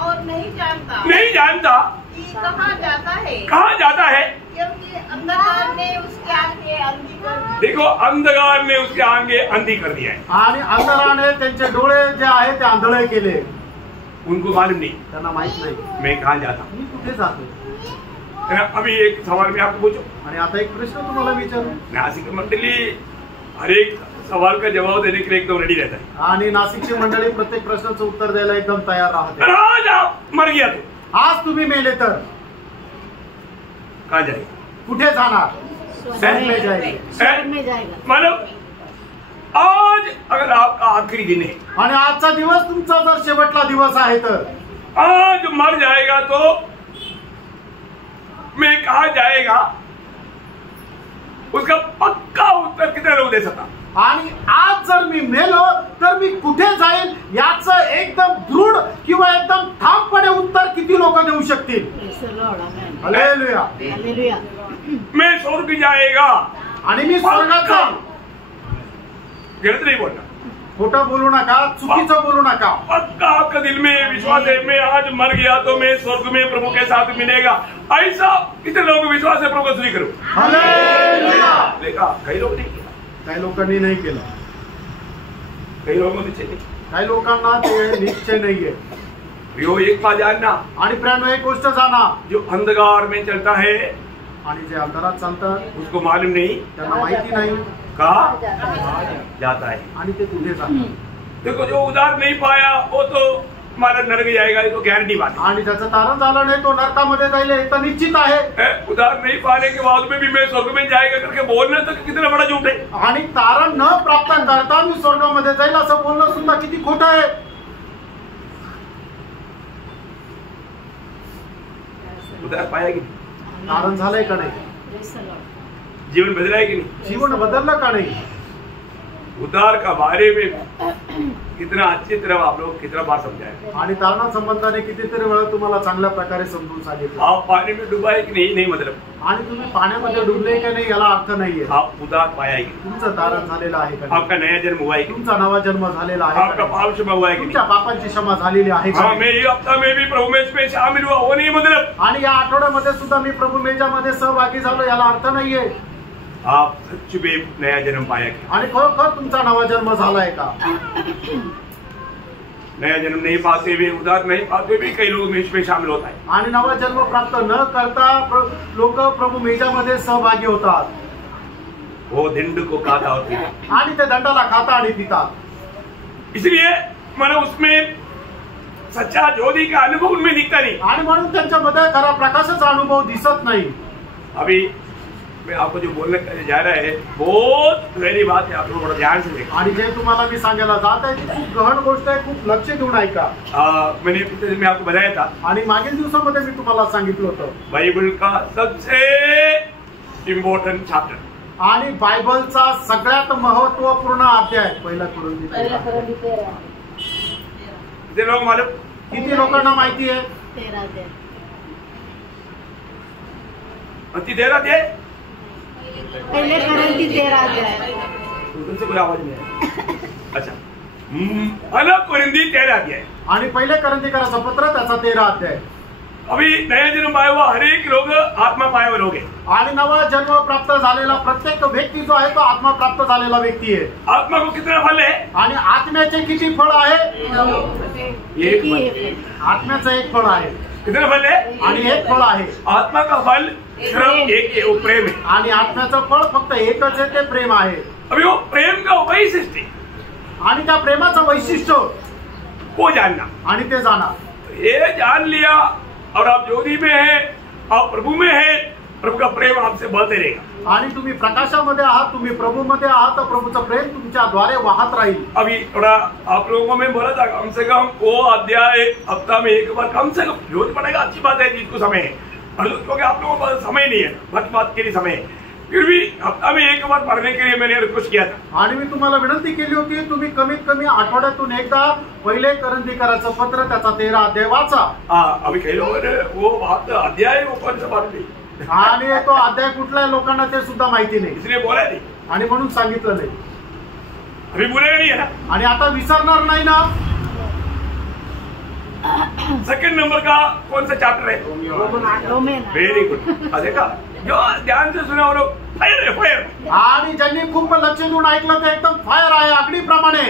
और नहीं जानता कि कहाँ जाता है, क्योंकि अंधकार ने उसके आगे अंधी कर दी। देखो, अंधकार ने उसके आगे अंधी कर दिया है आणि अंधाराने त्यांचे डोळे जे आहे ते आंधळे केले। उनको मालूम नहीं, त्यांना माहित नाही मैं कहाँ जाता हूँ। मी कुठे जातो। अभी एक सवाल मैं आपको पूछूं, आणि आता एक प्रश्न तुम्हाला विचारू। नासिक मंडली हर एक सवाल का जवाब देने के लिए एकदम रेडी रहता है। आणि नाशिकची मंडळी प्रत्येक प्रश्नाचं उत्तर द्यायला एकदम तयार राहते। आज आप मर गया तो आज तुम्ही मेले तर कहाँ जाएगा? कुठे जाणार? स्वर्ग में जाएंगे। स्वर्ग में जाएगा। मतलब आज अगर आपका आखिरी दिन है आणि आजचा दिवस तुमचा जर शेवटला दिवस आहे तर आज मर जाएगा तो मैं कहा जाएगा, उसका पक्का उत्तर कितने लोग दे सकता? आणि आज जर मी मेलो तर मी कुठे जाईल याचं एकदम दृढ किंवा एकदम ठामपणे उत्तर किती लोक देऊ शकतील? हालेलुया। हालेलुया। मैं स्वर्ग जाएगा आणि मी स्वर्गात जाईल। गलत नहीं बोलना, खोटं बोलू नका, चुकीचं बोलू नका। पक्का आपका दिल में विश्वास है मैं आज मर गया तो मैं स्वर्ग में प्रभु के साथ मिलेगा, ऐसा कितने लोगों को विश्वास है? प्रभु को स्वीकार करो। हालेलुया। देखा, कई लोग नहीं किया, काही लोकांनी नाही केलं, कई लोगों को निश्चय नहीं। काही लोकांना ते निश्चय नाहीये। यो एक बात जानना, आणि प्रियानो एक गोष्ट जाणा, जो अंधकार में चलता है आणि जे अंधारात चालतात उसको मालूम नहीं त्यांना माहिती नाही कहाँ जाता है। आणि ते कुठे जातात। देखो, जो उधार नहीं पाया वो तो हमारा नरक जाएगा, ये तो गारंटी बात है। आणि ज्याचं तारण झालं नाही तो नरकामध्ये जाईल हे तर निश्चित आहे। उधार नहीं पाने के बाद में भी मैं स्वर्ग में जाएगा करके बोलने तक कितना बड़ा झूठ है। आणि तारण न प्राप्त करता मी स्वर्गामध्ये जाईल असं बोलणं सुद्धा किती खोटं आहे। उधार पाया कि नहीं? तारण झालंय का नाही? जीवन बदला है कि नहीं? जीवन बदललं का नाही? उधार का बारे में कितना अच्छी तरह आप लोग कितना बार समझाए, आणि तारणा संबंधाने कितीतरी वेळा तुम्हाला चांगल्या प्रकारे समजून सांगितलं। आप पानी में डुबा है कि नहीं मतलब, आणि तुम्ही पाण्यामध्ये डुबले का नाही याला अर्थ नाहीये। आप उधार पाया है कि नहीं? तुमचं तारण झालेलं आहे का नाही? आपका नया जन्म हुआ है कि नहीं? तुमचा नवा जन्म झालेला आहे आपका का नाही? पाप क्षमा हुआ है कि नहीं? तुमच्या पापांची क्षमा झालेली आहे का हाँ, नाही? मैं ये हफ्ता में भी प्रभु में इसमें शामिल हुआ, वो नहीं मतलब आणि या आठवड्यामध्ये सुद्धा मी प्रभु मेजामध्ये सहभागी झालो याला अर्थ नाहीये। आप सच में नया जन्म पाया क्या? आणि खरोखर तुमचा नवा जन्म झालाय का? नया जन्म नहीं पाते हुए, उधार नहीं पाते हुए कई लोग इसमें शामिल होता है। आणि नवा जन्म प्राप्त न करता लोक प्रभु मेजामध्ये सहभागी होतात। वो धिंड को खाता होती है, आणि ते दंडाला खाता आणि पितात। इसलिए मैंने उसमें सच्चा ज्योति का अनुभव उनमें दिखता नहीं। आणि म्हणून त्यांच्यामध्ये खरा प्रकाशाचा अनुभव दिसत नाही। अभी मैं आपको जो बोलने जा रहा है बहुत गहरी बात है, आप लोग बड़ा ध्यान से देखा। आणि जे तुम्हाला मी सांगायला जात आहे ती खूप गहन गोष्ट आहे, खूप लक्ष देऊन ऐका। मैंने पिछले दिन में आपको बताया था, आणि मागील दिवसामध्ये मी तुम्हाला सांगितलं होतं बाइबल का सबसे इम्पोर्टेंट चैप्टर, आणि बायबलचा सगळ्यात महत्वपूर्ण अध्याय पहिला कोरिंथी 13। कितने लोग मालूम? किती लोकांना माहिती आहे? 13 अध्याय। अति देर आते पहले करंती 13 अध्याय। तुमसे कोई आवाज नहीं है। अच्छा, पहला कोरिंथी 13 अध्याय आणि पहिले करंथीकराचं पत्र त्याचा 13 अध्याय। अभी नया जन्म पाया हुआ हर एक लोग आत्मा पाए हुए लोग हैं। आणि नवा जन्म प्राप्त झालेला प्रत्येक व्यक्ती जो आहे तो आत्मा प्राप्त झालेला व्यक्ती आहे। आत्मा को कितना फल है? आणि आत्म्याचे किती फळ आहे? एक फल। आत्म्याचं एक फळ आहे। कितना फल है? आणि एक फळ आहे। आत्मा का फल सिर्फ एक है, वो प्रेम है। आणि आत्म्याचं फळ फक्त एकच आहे, ते प्रेम आहे। अभी वो प्रेम का वैशिष्ट्य आणि त्या प्रेमाचं वैशिष्ट्य वो जानना, आणि ते जाणार। ये जान लिया और आप ज्योति में है, आप प्रभु में है, प्रभु का प्रेम आपसे बहते रहेगा। आणि तुम्ही प्रकाशामध्ये आहात, तुम्ही प्रभूमध्ये आहात, तर प्रभूचं प्रेम तुमच्याद्वारे वाहत राहील। अभी थोड़ा आप लोगों को मैं बोला था कम से कम वो अध्याय हफ्ता में एक बार कम से कम रोज पड़ेगा, अच्छी बात है जिसको समय है, क्योंकि आप लोगों को समय नहीं है, बात के लिए समय है, फिर भी हफ्ता में एक बार पढ़ने के लिए मैंने रिक्वेस्ट किया था। आणि मी तुम्हाला विनंती केली होती तुम्ही कमीत कमी आठवड्यातून एकदा पहिले करंथीकराचं पत्र त्याचा 13 अध्याय वाचा। अभी कई लोगों ने वो बात अध्याय वो कौन सा बात नहीं, आणि तो अध्याय कुठला लोकांना ते सुद्धा माहिती नाही, इसलिए बोला नहीं आणि म्हणून सांगितलं नाही। अभी बोलेगा नहीं है ना। आणि आता विसरणार नाही ना। सेकंड नंबर का कौन सा चैप्टर है? रोमेन। Very good. देखा जो ध्यान से सुना वो लोग फायर है, फायर। आणि ज्यांनी खूप लक्ष देऊन ऐकलं ते एकदम फायर आहे, अग्नीप्रमाणे।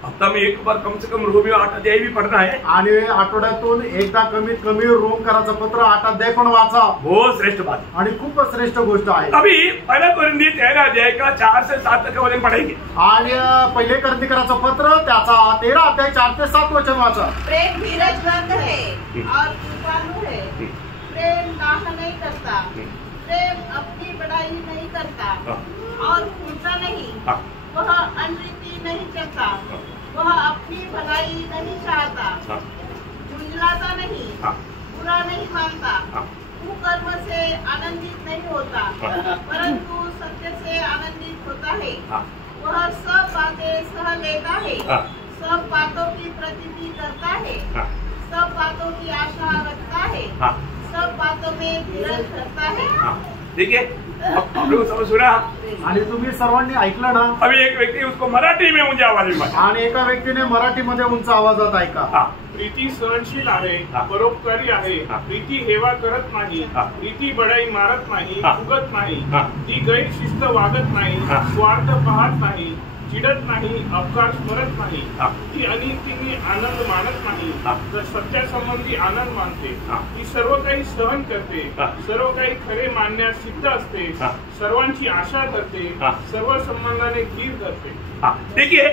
हफ्ता में एक बार कम से कम रोमियो 8 अध्याय भी पढ़ना है। आणि आठवड्यातून एकदा कमीत कमी रोमकराचं पत्र 8 अध्याय पण वाचा। बहुत श्रेष्ठ बात है आणि खूप श्रेष्ठ गोष्ट आहे। अभी पहला कोरिन्थी 13 अध्याय का 4 से 7 तक का वचन पढ़ेंगे। आणि पहिले करंथीकराचं पत्र त्याचा 13 अध्याय 4 ते 7 वचन वाचा। प्रेम धीरजवंत है और कृपालु है, प्रेम दाह नहीं करता, प्रेम अपनी बड़ाई नहीं करता और फूटता नहीं, वह अनरीति नहीं करता, वह अपनी भलाई नहीं चाहता, झुंझलाता नहीं, बुरा नहीं मानता, कुकर्म से आनंदित नहीं होता, परंतु सत्य से आनंदित होता है, वह सब बातें सह लेता है, सब बातों की प्रतीति करता है, सब बातों की आशा रखता है, सब बातों में धीरज रखता है। देखिए आप लोग समझ सुना। आणि तुम्ही सर्वांनी ऐकलं ना। अभी एक व्यक्ति उसको मराठी में ऊंची आवाज में, आणि एका व्यक्तीने मराठीमध्ये उंच आवाजात ऐका। प्रीती सहनशील आहे, परोपकारी आहे, प्रीती हेवा करत नाही, प्रीती बडाई मारत नाही, फुगत नाही, ती गैरशिस्त वागत नाही, स्वार्थ पाहत नाही, चिडत नाही, अपकार स्मरत नाही, ती अनितीने आनंद मानत नाही, तर सत्यासंबंधी आनंद मानते, ती सर्व काही सहन करते, सर्व काही खरे मानण्यास सिद्ध असते, सर्वांची आशा करते, सर्व संबंधाने धीर करते। देखिए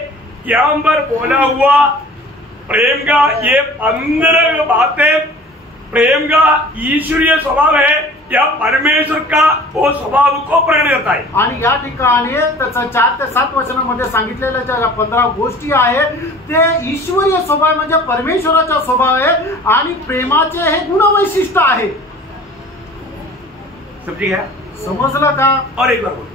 यहाँ पर बोला हुआ प्रेम का ये 15 बातें प्रेम का ईश्वरीय स्वभाव है या परमेश्वर का वो स्वभाव को प्रकट करता है। आणि या ठिकाणी त्याचं 4 ते 7 वचनामध्ये सांगितलेल्या ज्या 15 गोष्टी आहेत ते ईश्वरीय स्वभाव म्हणजे परमेश्वराचा स्वभाव आहे आणि प्रेमाचे हे गुणवैशिष्ट्य आहे। समझी गया? समजलं का? और एक बार बोलो।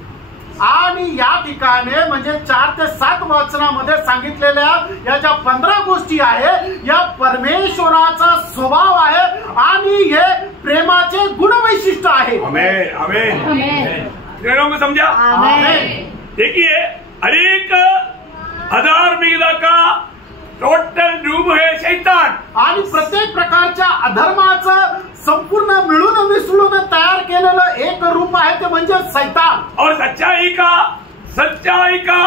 आणि या ठिकाणी म्हणजे 4 ते 7 वचनामध्ये सांगितलेल्या या ज्या 15 गोष्टी आहे या परमेश्वराचा स्वभाव आहे आणि हे प्रेमाचे गुणवैशिष्ट्य आहे। आमेन आमेन आमेन। को समझा? आमेन। देखिए हर एक अधार्मिकता का टोटल रूप है शैतान। आणि प्रत्येक प्रकारच्या अधर्माचं संपूर्ण मिळून मिसळून तयार केलेलं एक रूप आहे ते म्हणजे शैतान। और सच्चाई का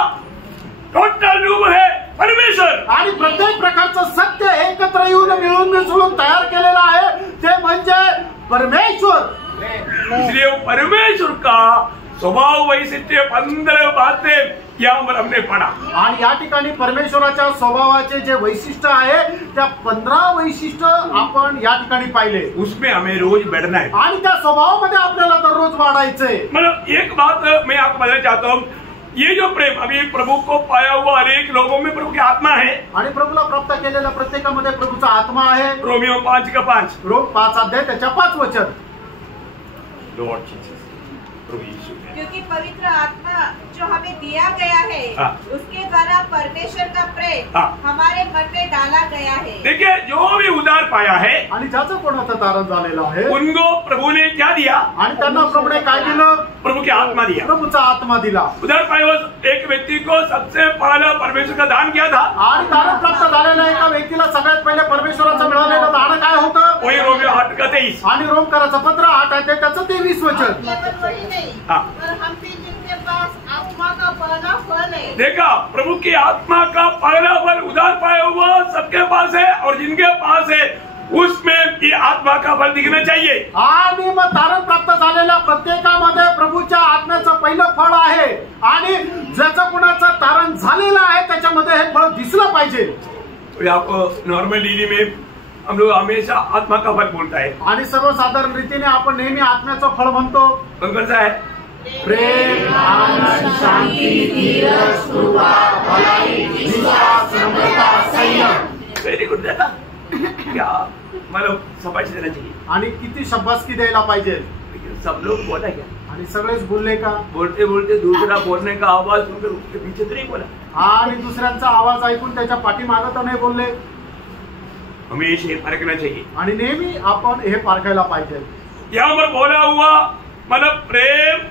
टोटल रूप है परमेश्वर। आणि प्रत्येक प्रकारचं सत्य एकत्र येऊन मिळून मिसळून तयार केलेलं आहे ते म्हणजे परमेश्वर। इसलिए परमेश्वर का स्वभाव वैशिष्ट्य 15 बातें यहाँ पर हमने पढ़ा। आणि या ठिकाणी परमेश्वराच्या स्वभावाचे जे वैशिष्ट्य आहे त्या 15 वैशिष्ट्य आपण या ठिकाणी पाहिले। उसमें हमें रोज बढ़ना है आणि त्या स्वभावामध्ये आपल्याला दररोज वाढायचंय। मतलब एक बात मैं आपको बताना चाहता हूँ, ये जो प्रेम अभी प्रभु को पाया हुआ अनेक लोगों में प्रभु की आत्मा है आणि प्रभूला प्राप्त केलेल्या प्रत्येकामध्ये प्रभूचा आत्मा आहे। रोमियो 5 का 5 रोम 5 अध्याय त्याच्या 5 वचन। लॉर्ड जीसस क्योंकि पवित्र आत्मा जो हमें दिया गया है उसके द्वारा परमेश्वर का प्रेम हमारे मन में डाला गया है। देखिए, जो भी उद्धार पाया है आणि ज्याचं कोणाचं तारण झालेलं आहे उनको प्रभु ने क्या दिया? आणि त्यांना प्रभूने काय दिलं? प्रभु की आत्मा दिया। प्रभूचा आत्मा दिला। उद्धार पाया हुआ एक व्यक्ति को सबसे पहला परमेश्वर का दान किया था। आणि तारण प्राप्त झालेल्या एका व्यक्तीला सगळ्यात पहिले परमेश्वराचं मिळालेलं दान काय होतं? वही रोमियो 8:23 आणि रोमकराचं पत्र 8 अध्याय त्याचं 23 वचन। केवल वही नहीं, पर हम भी जिनके पास आत्मा का पहला फल है। देखा, प्रभु की आत्मा का पहला फल उद्धार पाया हुआ सबके पास है, और जिनके पास है उसमें ये आत्मा का फल दिखना चाहिए। आणि मग तारण प्राप्त झालेल्या प्रत्येकामध्ये प्रभूच्या आत्म्याचं पहिलं फळ आहे, आणि ज्याचं कुणाचं तारण झालेलं आहे त्याच्यामध्ये हे फळ दिसलं पाहिजे। तो आपको नॉर्मल डिली में हम लोग हमेशा आत्मा का फल बोलता है, आणि सर्वसाधारण रीतीने आपण नेहमी आत्म्याचं फळ म्हणतो। कौन सा है? प्रेम, आनंद, शांती, धीरज, कृपा, भलाई, विश्वास, नम्रता, संयम। वेरी गुड दादा, क्या मतलब शाबाशी देना चाहिए। आणि किती शाबासकी द्यायला पाहिजे। सब लोग बोला क्या? आणि सगळेच बोलले का? बोलते बोलते दूसरा बोलने का आवाज सुनकर उसके पीछे तो नहीं बोला। आणि दुसऱ्यांचा आवाज ऐकून त्याच्या पाठीमागे तर नाही बोलले। हमेशा ये परखना चाहिए, आणि नेहमी आपण हे पारखायला पाहिजे। यहाँ पर बोला हुआ मतलब प्रेम,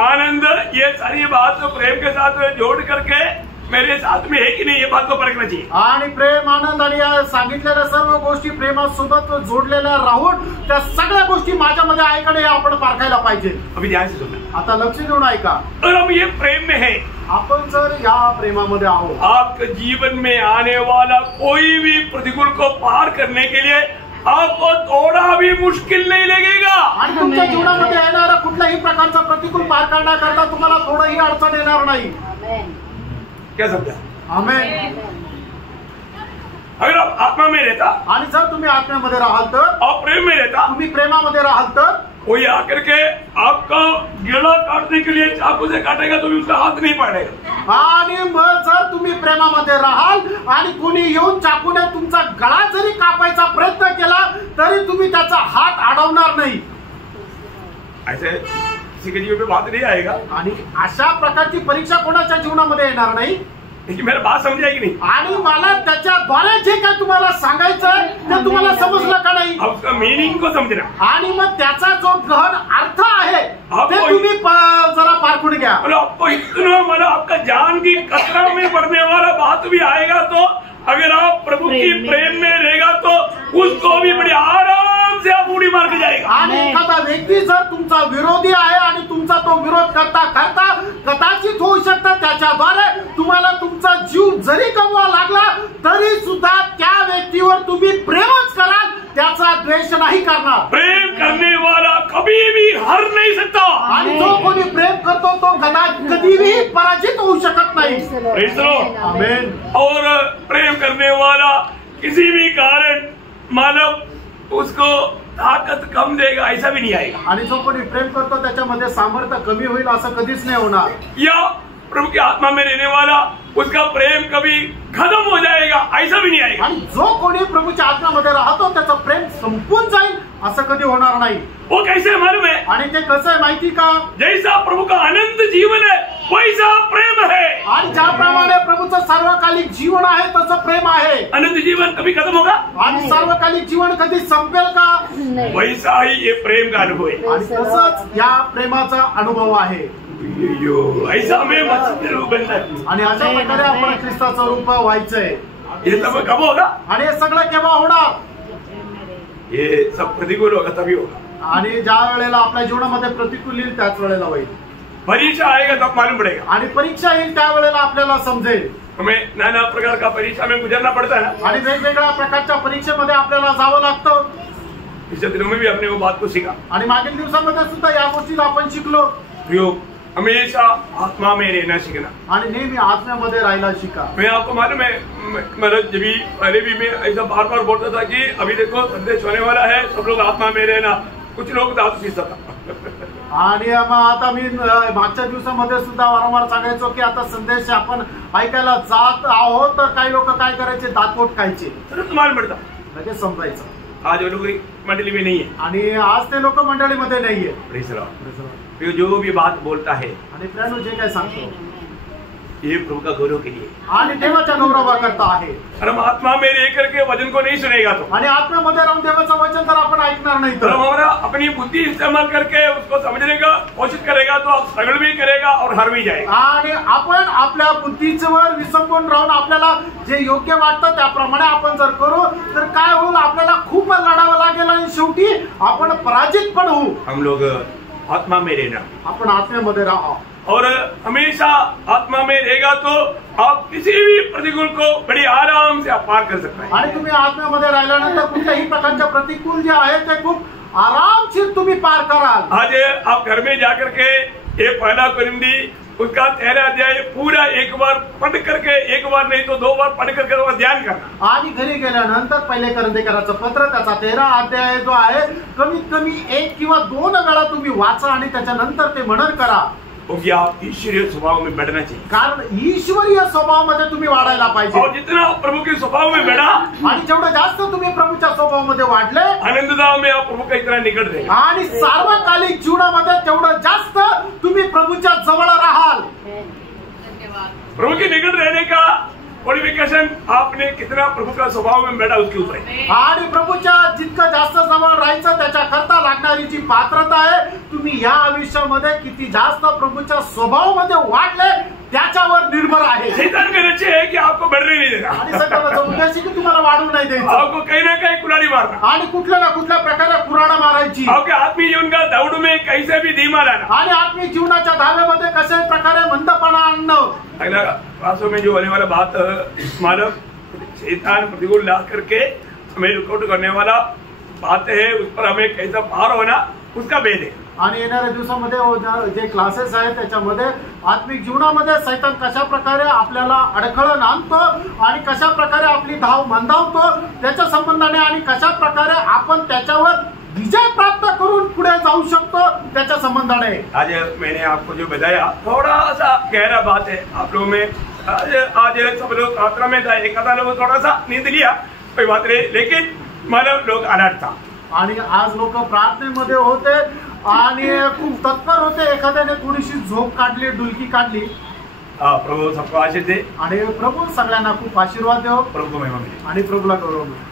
आनंद, ये सारी बात तो प्रेम के साथ जोड़ करके मेरे साथ में है कि नहीं, ये बात को परखना चाहिए। आणि प्रेम, आनंद आणि या सांगितलेल्या सर्व गोष्टी प्रेमासोबत जोडलेल्या राहून त्या सगळ्या गोष्टी माझ्यामध्ये आहे का नाही आपण पारखायला पाहिजे। अभी ध्यान से सुनना। आता लक्ष देऊन ऐका। अगर हम ये प्रेम में है, आपण जर या प्रेमामध्ये आहोत, आपके जीवन में आने वाला कोई भी प्रतिकूल को पार करने के लिए आपको थोड़ा भी मुश्किल नहीं लगेगा। आणि तुमच्या जीवनामध्ये येणारा कुठल्याही प्रकारचा प्रतिकूल पार करण्याकरता तुम्हाला थोडंही अडचण येणार नाही। क्या समझा? आमेन। अगर आप आत्मा में रहता आणि जर तुम्ही आत्म्यामध्ये राहाल तर, और प्रेम में रहता, तुम्ही प्रेमामध्ये राहाल तर कोई आकर के आपका गला काटने के लिए चाकू से काटेगा तो भी उसका हाथ नहीं पड़ेगा। आणि मग जर तुम्ही प्रेमामध्ये राहाल आणि कोणी येऊन चाकूने तुमचा गळा जरी कापायचा प्रयत्न केला तरी तुम्ही त्याचा हात अडवणार नाही। ऐसे किसी के जीवन में बात नहीं आएगा। आणि अशा प्रकारची परीक्षा कोणाच्या जीवनामध्ये येणार नाही। लेकिन मेरी बात समझ आएगी नहीं। आणि मला त्याच्याद्वारे जे काय तुम्हाला सांगायचं आहे ते तुम्हाला समजलं का नाही? अब उसका मीनिंग को समझना। आणि मग त्याचा जो गहन अर्थ आहे ते तुम्ही जरा पारखून घ्या। मतलब आपको इतना मतलब आपका जान की कतरा में पड़ने वाला बात भी आएगा, तो अगर आप प्रभु की प्रेम में रहेगा तो उसको भी बड़ी आराम से आप उड़ी मार के जाएगा। आणि एखादा व्यक्ती जर तुमचा विरोधी आहे आणि तुमचा तो विरोध करता करता कदाचित होऊ शकतं त्याच्याद्वारे तुम्हाला तुमचा जीव जरी गमवा लागला तरी सुद्धा त्या व्यक्तीवर तुम्ही प्रेमच कराल, त्याचा द्वेष नाही करणार। प्रेम करने वाला कभी भी हार नहीं सकता। आणि जो कोणी प्रेम करतो तो कधीही पराजित होऊ शकत नाही। Praise the Lord. आमेन। और प्रेम करने वाला किसी भी कारण मानव उसको ताकत कम देगा ऐसा भी नहीं आएगा। आणि जो कोणी प्रेम करतो त्याच्यामध्ये सामर्थ्य कमी होईल असं कधीच नाही होणार। या प्रभु की आत्मा में रहने वाला उसका प्रेम कभी खत्म हो जाएगा ऐसा भी नहीं आएगा। आणि जो कोणी प्रभूच्या आत्म्यामध्ये राहतो त्याचं प्रेम संपून जाईल असं कधी होणार नाही। वो कैसे मालूम है? आणि ते कसं आहे माहिती का? जैसा प्रभु का अनंत जीवन है वैसा प्रेम है। आणि ज्याप्रमाणे प्रभूचं सार्वकालिक जीवन आहे तसं प्रेम आहे। अनंत जीवन कभी खत्म होगा? आणि सार्वकालिक जीवन कधी संपेल का? वैसा ही ये प्रेम का अनुभव है। आणि तसंच या प्रेमाचा अनुभव आहे। ऐसा हमें मसीह रूप बनना है। आणि अशा प्रकारे आपण ख्रिस्ताचं रूप व्हायचंय। ये सब कब होगा? आणि हे सगळं केव्हा होणार? ये सब प्रतिकूल होगा तभी होगा। आणि ज्या वेळेला आपल्या जीवनामध्ये प्रतिकूल येईल त्याच वेळेला होईल। परीक्षा आएगा तब मालूम पड़ेगा। आणि परीक्षा येईल त्यावेळेला आपल्याला समजेल। हमें नाना प्रकार का परीक्षा में गुजरना पड़ता है ना। आणि वेगवेगळ्या प्रकारच्या परीक्षेमध्ये आपल्याला जावं लागतं। पिछले दिनों में भी आपने वो बात को सीखा। आणि मागील दिवसांमध्ये सुद्धा या गोष्टीला आपण शिकलो। प्रयोग हमेशा आत्मा में रहना सीखना। आणि नेहमी आत्म्यामध्ये राहायला शिका। मैं आपको मालूम है, मतलब जब भी पहले भी मैं ऐसा बार बार बोलता था कि अभी देखो संदेश होने वाला है, सब लोग आत्मा में रहना। कुछ लोग दारू पीता था। आणि मग आता मी मागच्या दिवसामध्ये सुद्धा वारंवार सांगायचो की आता संदेश आपण ऐकायला जात आहोत तर काही लोक काय करायचे, दातपोट खायचे। मालूम पड़ता लगेच समजायचं। आज वो लोग मंडली में नहीं है। आणि आज ते लोक मंडळीमध्ये नाहीये। ये जो भी बात बोलता है आणि प्रियानो जे काय सांगतो ये प्रभु का गौरव के लिए, आणि देवाच्या गौरवाकरता आहे. और हम आत्मा में रह करके वचन को नहीं सुनेगा तो, आणि आत्म्यामध्ये राहून देवाचं वचन जर आपण ऐकणार नाही तो तर, हमारा अपनी बुद्धि इस्तेमाल करके उसको समझने का कोशिश करेगा तो आप स्ट्रगल भी करेगा और हार भी जाएगा. आणि आपण आपल्या बुद्धीवर विसंबून राहून आपल्याला जे योग्य वाटतं त्याप्रमाणे आपण जर करू तर काय होईल, आपल्याला खूप लढावं लागेल आणि शेवटी आपण पराजित पण होऊ. हम लोग आत्मा में रहना, आपण आत्म्यामध्ये राहा और हमेशा आत्मा में रहेगा तो आप किसी भी प्रतिकूल को बड़ी आराम से आप पार कर सकते हैं. आणि तुम्ही आत्म्यामध्ये राहिल्यानंतर कुठल्याही प्रकारच्या प्रतिकूल जे आहे ते खूप आरामशीर तुम्ही पार कराल. आज आप घर में जाकर के ये पहला कुरिन्दी उसका 13 अध्याय पूरा एक बार पढ़ करके, एक बार नहीं तो 2 बार पढ़ करके उसका ध्यान करना. आणि घरी गेल्यानंतर पहिले करंदेकराचं पत्र त्याचा 13 अध्याय जो आहे कमीत कमी 1 किंवा 2 वेळा तुम्ही वाचा आणि त्याच्यानंतर ते मनन करा. क्योंकि आप ईश्वरीय स्वभाव में बढ़ना चाहिए, कारण ईश्वरीय स्वभावामध्ये तुम्ही वाढायला पाहिजे. और जितना प्रभु के स्वभाव में बढ़ा, आणि जेवढं जास्त तुम्ही प्रभूच्या स्वभावामध्ये वाढले आनंदता में आप प्रभु का इतना निकट रहे. आणि सार्वकालिक जीवनामध्ये तेवढं जास्त तुम्ही प्रभूच्या जवळ राहाल. प्रभु के निकट रहने का क्वालिफिकेशन आपने कितना प्रभु का स्वभाव में बैठा उसके ऊपर है. आणि प्रभूच्या जितकं जास्त जवळ राहायचं त्याच्या करता लागणारी जी पात्रता आहे, तुम्ही या आयुष्यामध्ये किती जास्त प्रभूच्या स्वभावामध्ये वाढले त्याच्यावर निर्भर आहे. शैतान का लक्ष्य है कि आपको बढ़ने नहीं देना, आणि सगळ्याचा उद्देश आहे की तुम्हाला वाढू नाही द्यायचं आपको कहीं ना कहीं कुल्हाड़ी मारना, आणि कुठल्या ना कुठल्या प्रकारे कुऱ्हाड मारायची, आपके आत्मीय जीवन का दौड़ में कैसे भी धीमा लाना. आणि आत्मिक जीवनाच्या धाव्यामध्ये कशाही प्रकारे मंदपणा आणणं. अगला क्लासों में जो होने वाला बात मानव शैतान प्रतिकूल ला करके हमें रुकावट करने वाला बात है, उस पर हमें कैसा पार होना उसका भेद है. आणि येणाऱ्या दिवसामध्ये जे क्लासेस आहेत त्याच्यामध्ये आत्मिक जीवनामध्ये सैतान कशा प्रकारे आपल्याला अडखळण आणतो आणि कशा प्रकारे आपली धाव मंदावतो त्याच्या संबंधाने, आणि कशा प्रकारे आपण त्याच्यावर विजय प्राप्त करून पुढे जाऊ शकतो त्याच्या संबंधाने. आज मैंने आपको जो बताया थोड़ा सा गहरा बात है. आप लोगों में आज सब लोग प्रार्थना में था, एक आधा लोग थोड़ा सा नींद लिया, कोई बात नहीं, लेकिन मानव लोग अलर्ट था. आणि आज लोक प्रार्थनेमध्ये होते आणि खूप तत्पर होते. एखाद्याने थोडीशी झोप काढली, डुलकी काढली. प्रभु सबको आशीष दे आणि प्रभू सगळ्यांना खूप आशीर्वाद देव. प्रभु को महिमा मिले. आणि प्रभूला गौरव मिळो.